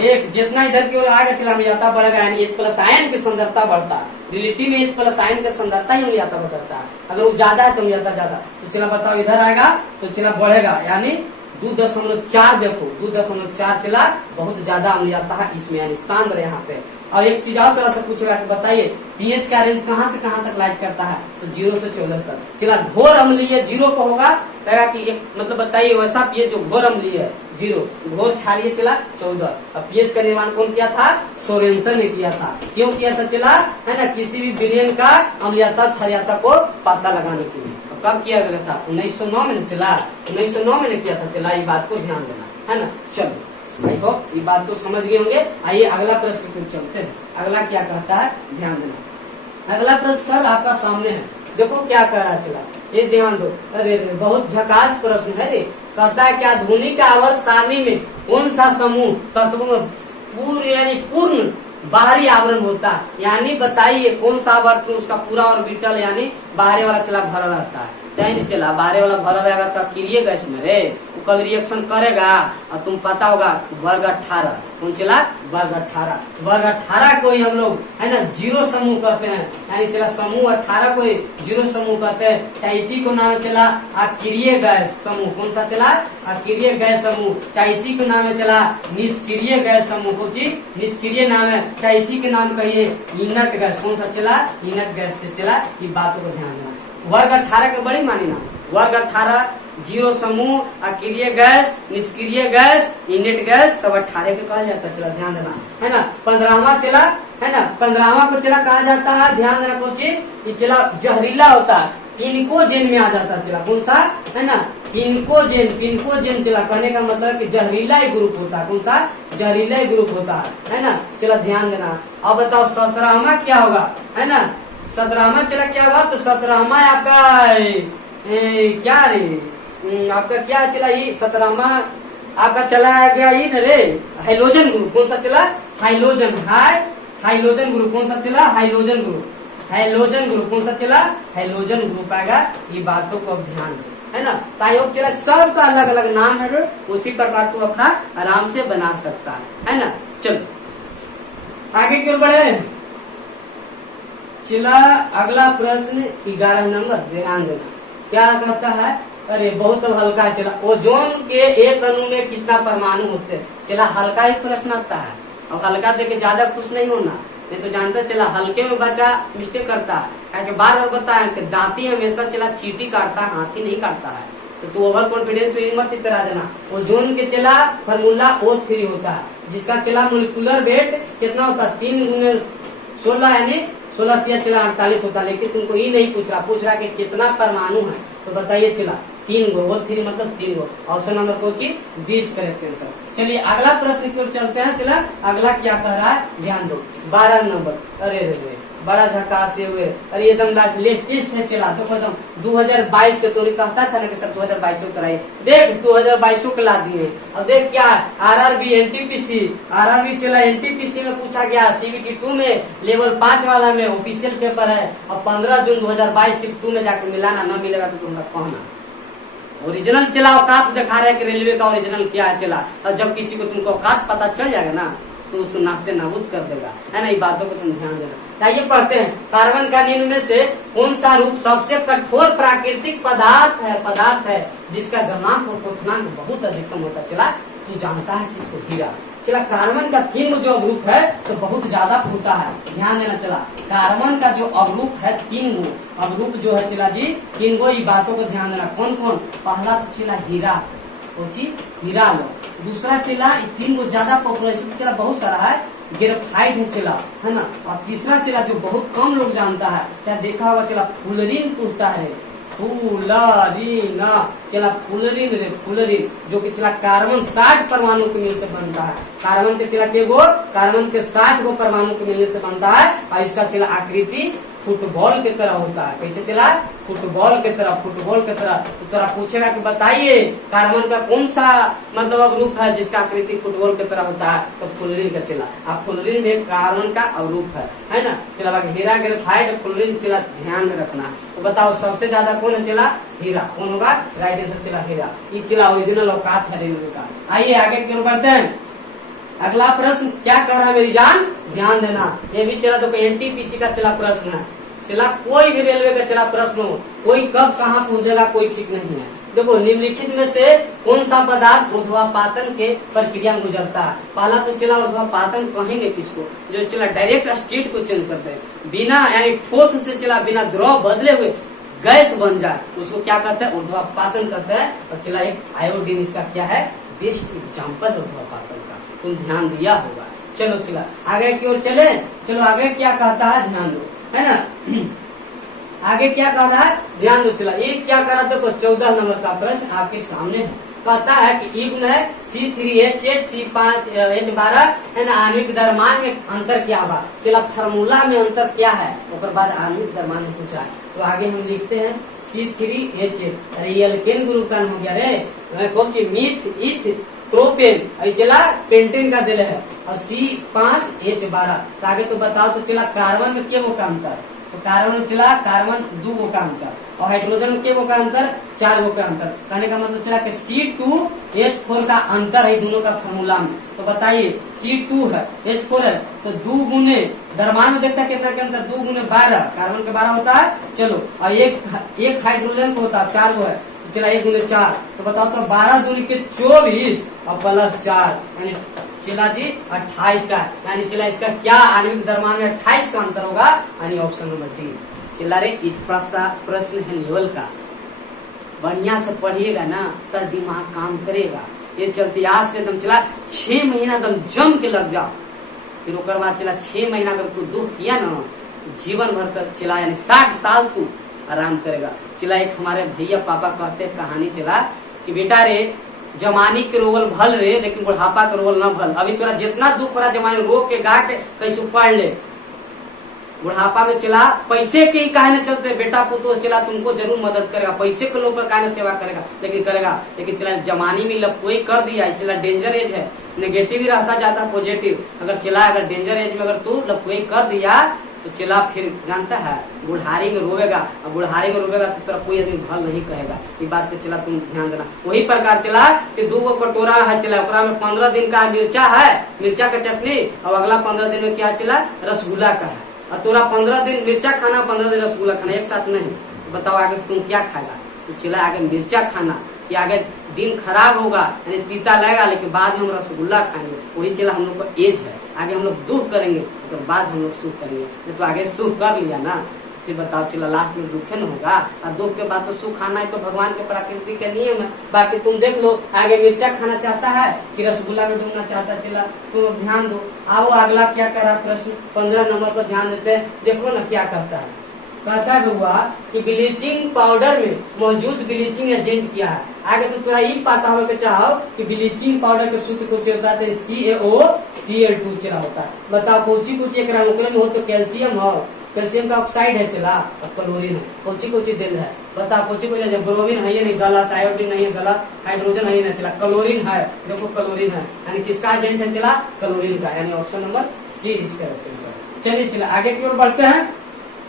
1, जितना इधर की ओर आगे चला अम्लीयता बढ़ेगा, यानी H+ आयन की सांद्रता बढ़ता है। रिलेटिव में H+ आयन की सांद्रता ही अम्लीयता बढ़ता है। अगर वो ज्यादा है तो अम्लीयता ज्यादा। तो चला बताओ इधर आएगा तो चला बढ़ेगा, यानी 2.4 देखो 2.4 चला बहुत ज्यादा अम्लीयता है इसमें, यानी सांद्र यहाँ पे। और एक चीज और तरह से पूछेगा कि बताइए पीएच का रेंज कहाँ से कहाँ तक लाइज करता है, तो 0 से 14 तक। चला घोर अम्लीय 0 को होगा, कहेगा कि एक मतलब बताइए वैसा पीएच जो घोर अम्लीय है 0, घोर क्षारीय चला 14। अब पीएच का निर्माण कौन किया था, सोरेनसन ने किया था। क्यों किया था चला, है ना, किसी भी विलयन का अम्लीयता क्षारीयता को पता लगाने के लिए। कब किया गया था, 1909 में चला, 1909 में किया था। चला ये बात को ध्यान देना, है ना। चलो आई होप ये बात तो समझ गए होंगे। आइए अगला प्रश्न पे चलते हैं। अगला क्या कहता है, ध्यान देना। अगला प्रश्न सर आपका सामने है, देखो क्या कह रहा है चला, ये ध्यान दो। अरे बहुत झकास प्रश्न है रे। कहता है कि आधुनिक आवर्त सारणी में कौन सा समूह तत्व में पूर्ण बाहरी आवरण होता है, यानी बताइए कौन सा आवर्त में उसका पूरा ऑर्बिटल यानी बाहरी वाला चला भरा रहता है। चला बाहरी वाला भरा रहेगा तो किरिएगा इसमें रे, वो कभी रिएक्शन करेगा और तुम पता होगा वर्ग 18 कौन चला वर्ग 18। वर्ग 18 को ही हम लोग है ना जीरो समूह कहते हैं, यानी चला समूह 18 को ही जीरो समूह कहते हैं। चाहे इसी को नाम चला अक्रिय गैस समूह, कौन सा चला अक्रिय गैस समूह। चाहे इसी को नाम है चला निष्क्रिय गैस समूह, कौन सी निष्क्रिय नाम है। चाहे इसी के नाम कहिए इनर्ट गैस, कौन सा चला इनर्ट गैस से चला। ये बातों को ध्यान देना। वर्ग 18 के बड़ी मानी ना, वर्ग 18 जीरो समूह, अक्रिय गैस, निष्क्रिय गैस, इनर्ट गैस सब 18 के कहा जाता है, चला ध्यान देना है ना। 15वां चला है ना, 15वां को चला कहा जाता है, ध्यान देना कौन चीज, ये चला जहरीला होता है, पिनकोजेन में आ जाता है। चला कौन सा है ना पिनकोजेन, पिनकोजेन चला कहने का मतलब कि जहरीला ही ग्रुप होता है, कौन सा जहरीला ही ग्रुप होता है ना। चला ध्यान देना। अब बताओ 17वां क्या होगा है ना, 17वां चला क्या होगा, तो 17वां आपका क्या रे आपका क्या चला, ये 17वां आपका चला गया ये न रे हाइलोजन ग्रुप, कौन सा चला हाइलोजन, हाइलोजन ग्रुप, कौन सा चला हाइलोजन ग्रुप, हाइलोजन ग्रुप कौन सा चला हाइलोजन ग्रुप आएगा। ये बातों को अब ध्यान दो है ना। तायोग चला सबका अलग अलग नाम है रे, उसी प्रकार तू अपना आराम से बना सकता है ना। चलो आगे क्यों बढ़े, चला अगला प्रश्न 11 नंबर ध्यान देना क्या कहता है। अरे बहुत हल्का है। चला ओजोन के एक अणु में कितना परमाणु होते हैं, चला हल्का ही प्रश्न आता है। और हल्का देख के ज्यादा खुश नहीं होना, नहीं तो जानता चला हल्के में बच्चा मिस्टेक करता है। क्या बार बार बताया कि दांती हमेशा चला चींटी काटता है, हाथी नहीं काटता है। तो तू ओवर कॉन्फिडेंस में मत इतरा देना। ओजोन के चला फॉर्मूला O3 होता है, जिसका चला मोलिकुलर वेट कितना होता है 3 × 16 यानी 16 चला 48 होता है। लेकिन तुमको ये नहीं पूछ रहा कि कितना परमाणु है, तो बताइए चला 3 गो, O3 मतलब 3 गो। ऑप्शन नंबर कौन सी बीच करेक्ट आंसर। चलिए अगला प्रश्न की ओर चलते हैं। चला अगला क्या कह रहा है ध्यान दो, 12 नंबर। अरे रे बड़ा झकास हुए, अरे एकदम लेटेस्ट है। चला देखो एकदम 2022 के, तो कहता था ना कि सब 2022 को कराइए, देख 2022 को ला दिए। अब देख क्या आरआरबी एनटीपीसी, आरआरबी चला एनटीपीसी में पूछा गया, CBT 2 में लेवल 5 वाला में ऑफिशियल पेपर है। और 15 जून 2022 शिफ्ट 2 में जाकर मिलाना, न मिलेगा तो तुम कहना। ओरिजिनल चला औकात दिखा रहे कि रेलवे का ओरिजिनल क्या है। चला और जब किसी को तुमको औकात पता चल जाएगा ना, तो उसको नाश्ते नाबूद कर देगा है ना। ये बातों को तुम ध्यान देना। चाहिए पढ़ते हैं, कार्बन का निम्न में से कौन सा रूप सबसे कठोर प्राकृतिक पदार्थ है जिसका गलनांक और क्वथनांक बहुत अधिकतम होता है। चला तू जानता है किसको, हीरा। चला कार्बन का 3 जो अवरूप है तो बहुत ज्यादा फूटता है, ध्यान देना। चला कार्बन का जो अवरूप है 3 गो अवरूप जो है चला जी 3 गो, ये बातों को ध्यान देना। कौन कौन, पहला तो चला हीरा, कोची हीरा लो। दूसरा चला 3 गो ज्यादा पॉपुलेशन चला बहुत सारा है, ग्रेफाइट है चला है ना। और तीसरा चला जो बहुत कम लोग जानता है, चाहे देखा होगा चला फुलरिन पूछता है, फुलरिन चला फुलरिन रे फुलरिन, जो कि चला कार्बन 60 परमाणु के मिल से बनता है। कार्बन के चला के गो कार्बन के 60 गो परमाणु के मिलने से बनता है। और इसका चला आकृति फुटबॉल की तरह होता है। कैसे चला फुटबॉल की तरह, फुटबॉल की तरह। तो तेरा पूछेगा कि बताइए कार्बन का कौन सा मतलब अवरूप है जिसका आकृति फुटबॉल की तरह होता है, तो फुलरिन का चला। अब फुलरिन में कार्बन का अवरूप है ना। चला हीरा ग्रेफाइट फुलरिन चला ध्यान में रखना। तो बताओ सबसे ज्यादा कौन है चला हीरा, कौन होगा राइट आंसर चला हीरा। ये चला ओरिजिनल औकात है रेलवे का। आइए आगे क्यों बढ़ते हैं। अगला प्रश्न क्या कर रहा है मेरी जान, ध्यान देना। ये भी चला तो एनटीपीसी का चला प्रश्न है। चला कोई भी रेलवे का चला प्रश्न हो, कोई कब कहाँ पहुंचेगा कोई ठीक नहीं है। देखो निम्नलिखित में से कौन सा पदार्थ ऊर्ध्वापातन के प्रक्रिया में गुजरता है। पहला तो चला ऊर्ध्वापातन कहेंगे किसको, जो चला डायरेक्ट स्टेट को चेंज करते हैं, बिना यानी ठोस से चला बिना द्रव बदले हुए गैस बन जाए, उसको क्या करते हैं ऊर्ध्वापातन करते हैं। और चला एक आयोडीन इसका क्या है बेस्ट एग्जाम्पल ऊर्ध्वापातन का, तुम ध्यान दिया होगा। चलो चला आगे की ओर चले। चलो आगे क्या कहता है ध्यान दो है ना। आगे क्या कह रहा है ध्यान दो। चला ये क्या कर रहा है देखो 14 नंबर का प्रश्न आपके सामने है। कहता है कि युग्म है C3H8 C5H12 है ना। आणविक द्रव्यमान में अंतर क्या होगा। चला फार्मूला में अंतर क्या है, उसके बाद आणविक द्रव्यमान में पूछा है। तो आगे हम लिखते हैं C3H8, अरे ये एल्केन ग्रुप का हो गया रे, कौन सी मीथ इथ प्रोपेन, अभी चला पेंटेन का दिल है। और C5H12 आगे तो बताओ तो चला कार्बन में क्या वो का अंतर, तो कार्बन में चला कार्बन 2 गो का अंतर और हाइड्रोजन में के गो का अंतर 4 गो का अंतर। कहने का मतलब चला कि C2H4 का अंतर है दोनों का फॉर्मूला में। तो बताइए C2 है H4 है तो 2 गुने द्रव्यमान में देखता है कितना के अंतर 2 गुने 12 कार्बन के 12 होता है। चलो और एक हाइड्रोजन को होता है 4 गो है तो चला 1 गुने 4 तो बताओ तो 12 दूनी के 24 और प्लस 4 यानी चला जी 28 का यानी चला इसका क्या आणविक द्रव्यमान में 28 का अंतर होगा यानी ऑप्शन नंबर डी। चला रे थोड़ा सा प्रश्न है लेवल का, बढ़िया से पढ़िएगा ना तब दिमाग काम करेगा। ये चलते आज से एकदम चला 6 महीना एकदम जम के लग जाओ, फिर ओकर बाद चला 6 महीना अगर तू दुख किया ना तो जीवन भर तक चला यानी 60 साल तू आराम करेगा। चला एक हमारे भैया पापा कहते कहानी चला कि बेटा रे जमानी के रोगल भल रे लेकिन बुढ़ापा के रोगल न भल। अभी तोरा जितना दुख हो रहा जमानी रो के गा के कैसे पढ़ ले, बुढ़ापा में चला पैसे के ही काहे न चलते बेटा पुतो चला तुमको जरूर मदद करेगा, पैसे के लोग काहे न सेवा करेगा लेकिन करेगा। लेकिन चला जमानी में लपकोई कर दिया चला डेंजर एज है, नेगेटिव ही रहता जाता पॉजिटिव। अगर चला अगर डेंजर एज में अगर तू लपकोई कर दिया तो चला फिर जानता है बुढ़ारी में रोवेगा और बुढ़ारी में रोवेगा तो तेरा कोई आदमी भल नहीं कहेगा। ये बात पे चला तुम ध्यान देना। वही प्रकार चला कि 2 गो कटोरा है चला ओकरा में 15 दिन का मिर्चा है, मिर्चा का चटनी और अगला 15 दिन में क्या चला रसगुल्ला का है और तोरा 15 दिन मिर्चा खाना 15 दिन रसगुल्ला खाना एक साथ नहीं। तो बताओ आगे तुम क्या खाएगा? तो चला आगे मिर्चा खाना कि आगे दिन खराब होगा यानी तीता लगेगा लेकिन बाद में हम रसगुल्ला खाएंगे। वही चला हम लोग का एज है, आगे हम लोग दुख करेंगे तो बाद हम लोग सुख करेंगे। तो आगे सुख कर लिया ना फिर बताओ चला लास्ट में दुख न होगा और दुख के बाद तो सुख खाना है तो भगवान के प्रकृति के नियम है। बाकी तुम देख लो आगे मिर्चा खाना चाहता है कि रसगुल्ला में डूबना चाहता चला तो ध्यान दो। आओ अगला क्या कर रहा प्रश्न 15 नंबर पर ध्यान देते हैं। देखो ना क्या करता है, कहता हुआ कि ब्लीचिंग पाउडर में मौजूद ब्लीचिंग एजेंट क्या है। आगे तो थोड़ा ये पता होगा चाहो कि ब्लीचिंग पाउडर के सूत्र कुछ होता है CaOCl2 चला होता है। बताओ कोची कोची एक अनुकूल में हो तो कैल्शियम हो, कैल्शियम का ऑक्साइड है चला और क्लोरीन है। कोची कोची दिल है बताओ कोची कोची ब्रोमीन है ये नहीं गलत, आयोडीन नहीं है गलत, हाइड्रोजन है नहीं चला क्लोरीन है। देखो क्लोरीन है यानी किसका एजेंट है चला क्लोरीन का यानी option number C is correct. चलिए चला आगे की ओर बढ़ते हैं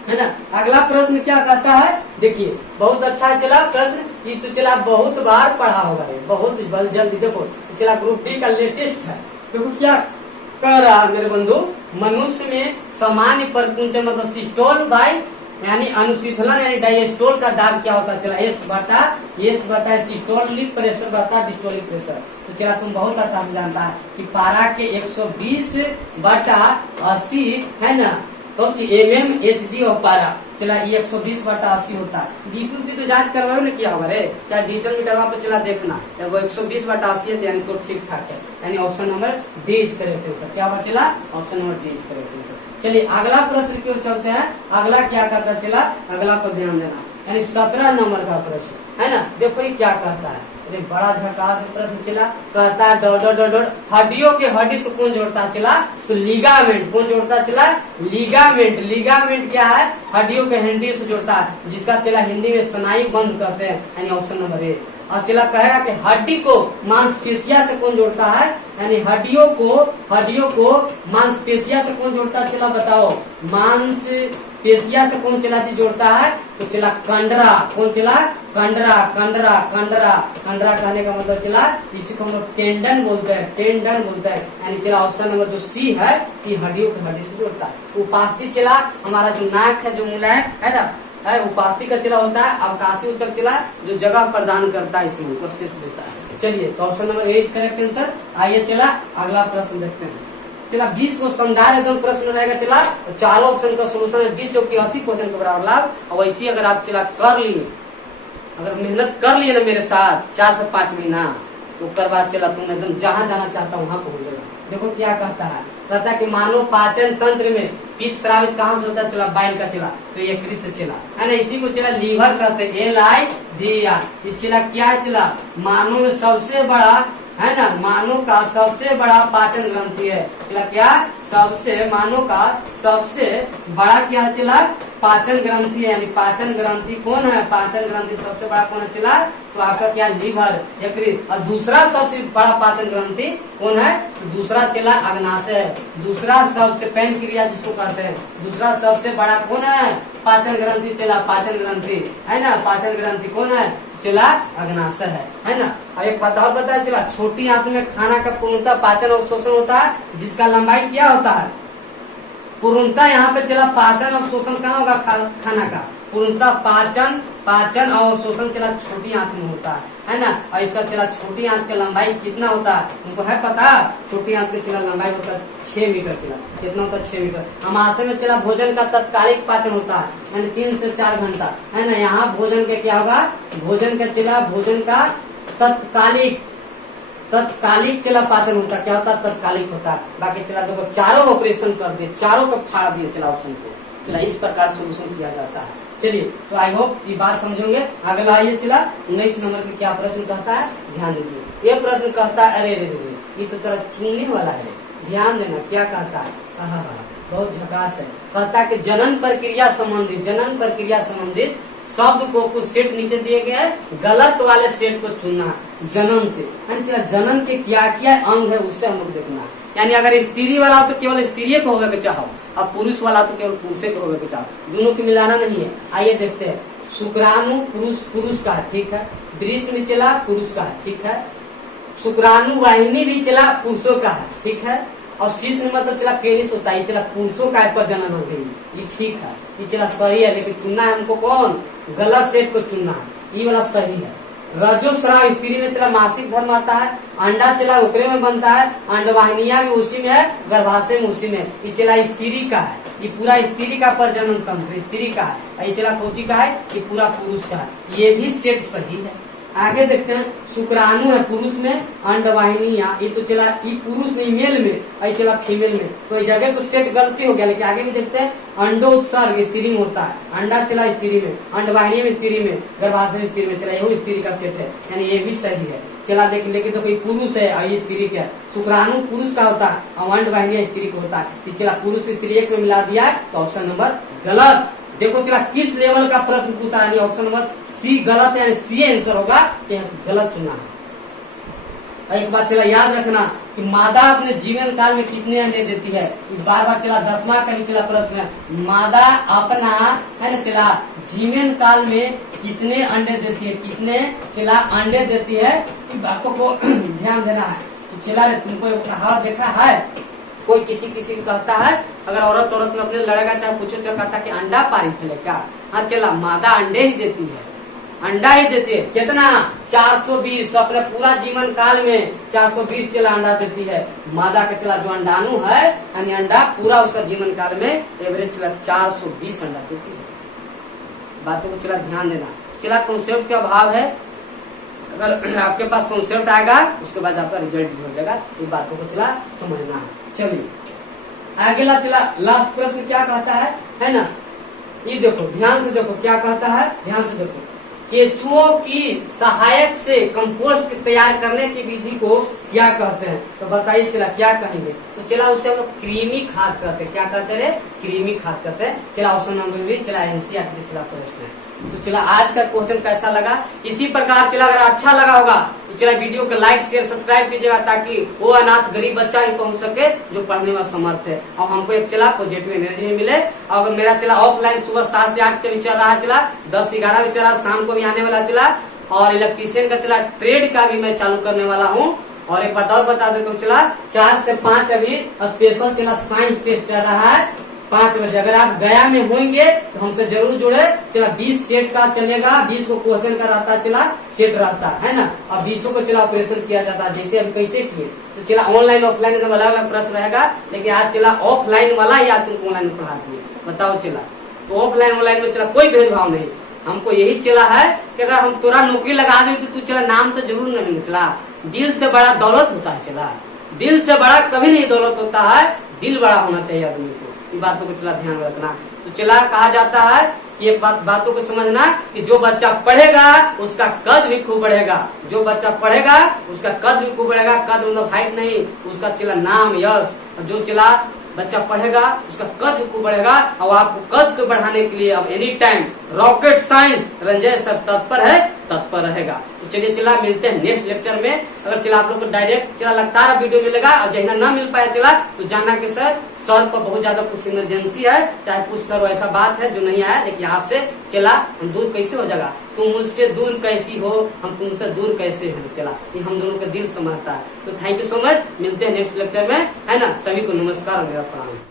है ना। अगला प्रश्न क्या कहता है देखिए बहुत अच्छा है चला प्रश्न, ये तो चला बहुत बार पढ़ा होगा बहुत जल्दी। देखो चला ग्रुप डी का लेटेस्ट है। देखो क्या कह रहा मेरे बंधु, मनुष्य में सामान्य परिकुंचन मतलब सिस्टोल बाय यानी अनुशीतलन यानी डायस्टोल का दाब क्या होता है चला एस बटा सिस्टोलिक प्रेशर बटा डिस्टोलिक प्रेशर। तो चला तुम बहुत अच्छा से जानता है कि पारा के 120 बटा 80 है ना mmHg और पारा चला ये 120 बटा 80 होता है। बीपी तो जांच करवाओ ना किया होगा रे चाहे डिजिटल मीटर पे चला देखना वो 120 बटा 80 है यानी तो ठीक ठाक है यानी option number D is correct answer. क्या बचला option number D is correct answer. चलिए अगला प्रश्न की ओर चलते हैं। अगला क्या कहता चला अगला पर ध्यान देना यानी 17 नंबर का प्रश्न है ना। देखो ये क्या कहता है, अरे बड़ा झकास प्रश्न चला कहता है डॉट हड्डियों के हड्डी से कौन जोड़ता चला तो लिगामेंट कौन जोड़ता चला लिगामेंट क्या है हड्डियों के हड्डी से जोड़ता है जिसका चला हिंदी में स्नायु बंद कहते हैं यानी ऑप्शन नंबर ए। और चला कहेगा कि हड्डी को मांसपेशिया से कौन जोड़ता है यानी हड्डियों को मांसपेशिया से कौन जोड़ता है चला बताओ मांसपेशिया से कौन चला जोड़ता है तो चला कंडरा कौन चला कंडरा कहने का मतलब चला इसी को हम लोग टेंडन बोलते हैं यानी चला ऑप्शन नंबर जो सी है सी हड्डियों के हड्डी से जोड़ता है। उपास्थि चला हमारा जो नाक है जो मुलायम है ना है उपास्थि का चला होता है अवकाशी उत्तर चला जो जगह प्रदान करता है इसमें को स्पेस देता है। चलिए तो option number A correct answer. आइए चला अगला प्रश्न देखते हैं। चला 20 को शानदार एकदम प्रश्न रहेगा चला चारों ऑप्शन का सोल्यूशन है 20 जो कि 80% के बराबर लाभ। और वैसे अगर आप चला कर लिए अगर मेहनत कर लिए ना मेरे साथ 4 से 5 महीना तो कर बाद चला तुम एकदम जहाँ जाना चाहता वहाँ पहुँच जाएगा। देखो क्या कहता है कि मानव पाचन तंत्र में पित्त स्रावित कहाँ से होता है चला बाइल का चला तो ये यकृत से चला है ना। इसी को चला लीवर कहते हैं LIVR। ये चला क्या है चला मानव में सबसे बड़ा है ना मानव का सबसे बड़ा पाचन ग्रंथि है चला क्या मानव का सबसे बड़ा क्या है चला पाचन ग्रंथि है यानी पाचन ग्रंथि कौन है पाचन ग्रंथि सबसे बड़ा कौन है चला तो आपका क्या लीवर यकृत। और दूसरा सबसे बड़ा पाचन ग्रंथि कौन है दूसरा चला अग्नाशय है। दूसरा सबसे पैन क्रिया जिसको कहते हैं दूसरा सबसे बड़ा कौन है पाचन ग्रंथि चला, पाचन ग्रंथि है ना, पाचन ग्रंथि कौन है, चला अग्नाशय है ना। अब एक बात और बताया चला, छोटी आंत में खाना का पूर्णतः पाचन और शोषण होता है, जिसका लंबाई क्या होता है, पूर्णतः यहाँ पे चला पाचन और शोषण कहाँ होगा, खाना का पूर्णतः पाचन और शोषण चला छोटी आंत में होता है ना। और इसका चला छोटी आंत का लंबाई कितना होता है, तुमको है पता, छोटी आंत का चला लंबाई होता है 6 मीटर, चला कितना होता है 6 मीटर। अमाशय में चला भोजन का तत्कालिक पाचन होता है, यानी 3 से 4 घंटा है ना। यहाँ भोजन का क्या होगा, भोजन का तत्कालिक चला पाचन होता है, क्या होता है, तत्कालिक होता है। बाकी चला देखो चारों ऑपरेशन कर दिए, चारों को फाड़ दिए चला ऑप्शन को, चला इस प्रकार सोल्यूशन किया जाता है। चलिए तो आई होप ये बात समझोगे। अगला आइए चला 19 नंबर पे क्या प्रश्न कहता है, ध्यान दीजिए। ये प्रश्न कहता है, अरे ये तो तेरा चुनने वाला है, ध्यान देना क्या कहता है, बहुत झकास है। कहता है कि जनन प्रक्रिया संबंधित शब्द को कुछ सेट नीचे दिए गए हैं, गलत वाले सेट को चुनना जनन से, यानी जनन के क्या क्या अंग है उससे हम लोग देखना। यानी अगर स्त्री वाला हो तो केवल स्त्री को होगा के चाहो, अब पुरुष वाला तो केवल पुरुष को होगा के चाहो, दोनों को मिलाना नहीं है। आइए देखते हैं, शुक्राणु पुरुष का है, ठीक है, वृष्ण भी चला पुरुष का है, ठीक है, शुक्राणु वाहिनी भी चला पुरुषों का है, ठीक है, और शिश्न मतलब चला पेनिस होता है, ये चला पुरुषों का प्रजनन हो गई, ये ठीक है, ये चला सही है। लेकिन चुनना है हमको कौन, गलत सेट को चुनना है, ये वाला सही है। रजोस्राव स्त्री में चला मासिक धर्म आता है, अंडा चला ओकरे में बनता है, अंडवाहिनिया भी उसी में है, गर्भाशय में उसी में, ये चला स्त्री का है, ये पूरा स्त्री का प्रजनन तंत्र स्त्री का है। ये चला कोची का है, ये पूरा पुरुष का है, ये भी सेट सही है। आगे देखते हैं, शुक्राणु है पुरुष में, अंडवाहिनिया ये तो चला ये पुरुष नहीं मेल में, ये चला फीमेल में, तो इस जगह तो सेट गलती हो गया। लेकिन आगे भी देखते हैं, अंडोत्सर्ग स्त्री में होता है, अंडा चला स्त्री में, अंडवाहिनी में स्त्री में, गर्भाशय में स्त्री में, चला यही स्त्री का सेट है, यानी ये भी सही है। चला देख, लेकिन तो कोई पुरुष है और ये स्त्री का, शुक्राणु पुरुष का होता है और अंडवाहिनी स्त्री को होता है, चला पुरुष स्त्री एक में मिला दिया तो ऑप्शन नंबर गलत। देखो चला किस लेवल का प्रश्न पूछा है, ऑप्शन नंबर सी गलत है, यानी सी आंसर होगा, गलत चुना है। एक बात चला याद रखना कि मादा अपने जीवन काल में कितने अंडे देती है, बार बार चला 10वां का भी चला प्रश्न है, मादा अपना है ना चला जीवन काल में कितने अंडे देती है, कितने चला अंडे देती है, बातों को ध्यान देना है। तो चला तुमको कहा देखा है, कोई किसी को कहता है, अगर औरत में अपने लड़ेगा चाहे पूछो तो कहता कि अंडा पारी थे क्या, हाँ चला मादा अंडे ही देती है, अंडा ही देती है, कितना 420, अपने पूरा जीवन काल में 420 चला अंडा देती है। मादा का चला जो अंडाणु है यानी अंडा पूरा उसका जीवन काल में एवरेज चला 420 अंडा देती है। बातों को चला ध्यान देना, चला कॉन्सेप्ट का अभाव है, अगर आपके पास कॉन्सेप्ट आएगा उसके बाद आपका रिजल्ट भी हो जाएगा, ये बातों को चला समझना है। चलिए अगला चला लास्ट प्रश्न क्या कहता है ना, ये देखो ध्यान से देखो क्या कहता है, ध्यान से देखो, केचुओं की सहायक से कंपोस्ट तैयार करने की विधि को क्या कहते हैं, तो बताइए चला क्या कहेंगे। तो चला उसे हम लोग कृमि खाद कहते हैं, क्या कहते हैं, कृमि खाद कहते हैं। चला ऑप्शन नंबर भी चला एनसीईआरटी चला प्रश्न है। तो चला आज का क्वेश्चन कैसा लगा, इसी प्रकार चला अगर अच्छा लगा होगा तो चला वीडियो को लाइक शेयर सब्सक्राइब कीजिएगा, ताकि वो अनाथ गरीब बच्चा ही पहुंच सके जो पढ़ने में समर्थ है, और हमको एक चला पॉजिटिव एनर्जी भी मिले। और मेरा चला ऑफलाइन सुबह 7 से 8 भी चल रहा है, चला 10-11 भी चला, शाम को भी आने वाला चला, और इलेक्ट्रीशियन का चला ट्रेड का भी मैं चालू करने वाला हूँ। और एक बात और बता देता हूँ, चला 4 से 5 अभी स्पेशल चला साइंस टेस्ट चल रहा है 5 बजे। अगर आप गया में होंगे तो हमसे जरूर जुड़े। चला 20 सेट का चलेगा, 20 को क्वेश्चन का रहता है, चला सेट रहता है ना, और 20 को चला ऑपरेशन किया जाता है, जैसे हम कैसे किए। तो चला ऑनलाइन ऑफलाइन एकदम अलग अलग प्रश्न रहेगा, लेकिन आज चला ऑफलाइन वाला ही आज तुमको ऑनलाइन में पढ़ा दिए, बताओ चला। तो ऑफलाइन ऑनलाइन में चला कोई भेदभाव नहीं, हमको यही चला है कि अगर हम तोरा नौकरी लगा दे तो तू चला नाम तो जरूर नहीं, चला दिल से बड़ा दौलत होता है, चला दिल से बड़ा कभी नहीं दौलत होता है, दिल बड़ा होना चाहिए आदमी को, ये बातों को चला ध्यान रखना। तो चला कहा जाता है कि एक बातों को समझना कि जो बच्चा पढ़ेगा उसका कद भी खूब बढ़ेगा, जो बच्चा पढ़ेगा उसका कद भी खूब बढ़ेगा, कद मतलब हाइट नहीं, उसका चला नाम यश, जो चला बच्चा पढ़ेगा उसका कद भी खूब बढ़ेगा। और आपको कद को बढ़ाने के लिए अब any time rocket science Ranjay sir तत्पर रहेगा। तो चलिए चला मिलते हैं नेक्स्ट लेक्चर में। अगर चला आप लोग को डायरेक्ट चला लगता है वीडियो मिलेगा और जहाँ ना मिल पाया चला तो जानना कि सर पर बहुत ज्यादा कुछ इमरजेंसी है, चाहे कुछ सर ऐसा बात है जो नहीं आया, लेकिन आपसे चला हम दूर कैसे हो जाएगा, तुम मुझसे दूर कैसी हो, हम तुमसे दूर कैसे हैं, चला ये हम दोनों का दिल समझता है। तो थैंक यू सो मच, मिलते हैं नेक्स्ट लेक्चर में, है ना। सभी को नमस्कार और मेरा प्रणाम।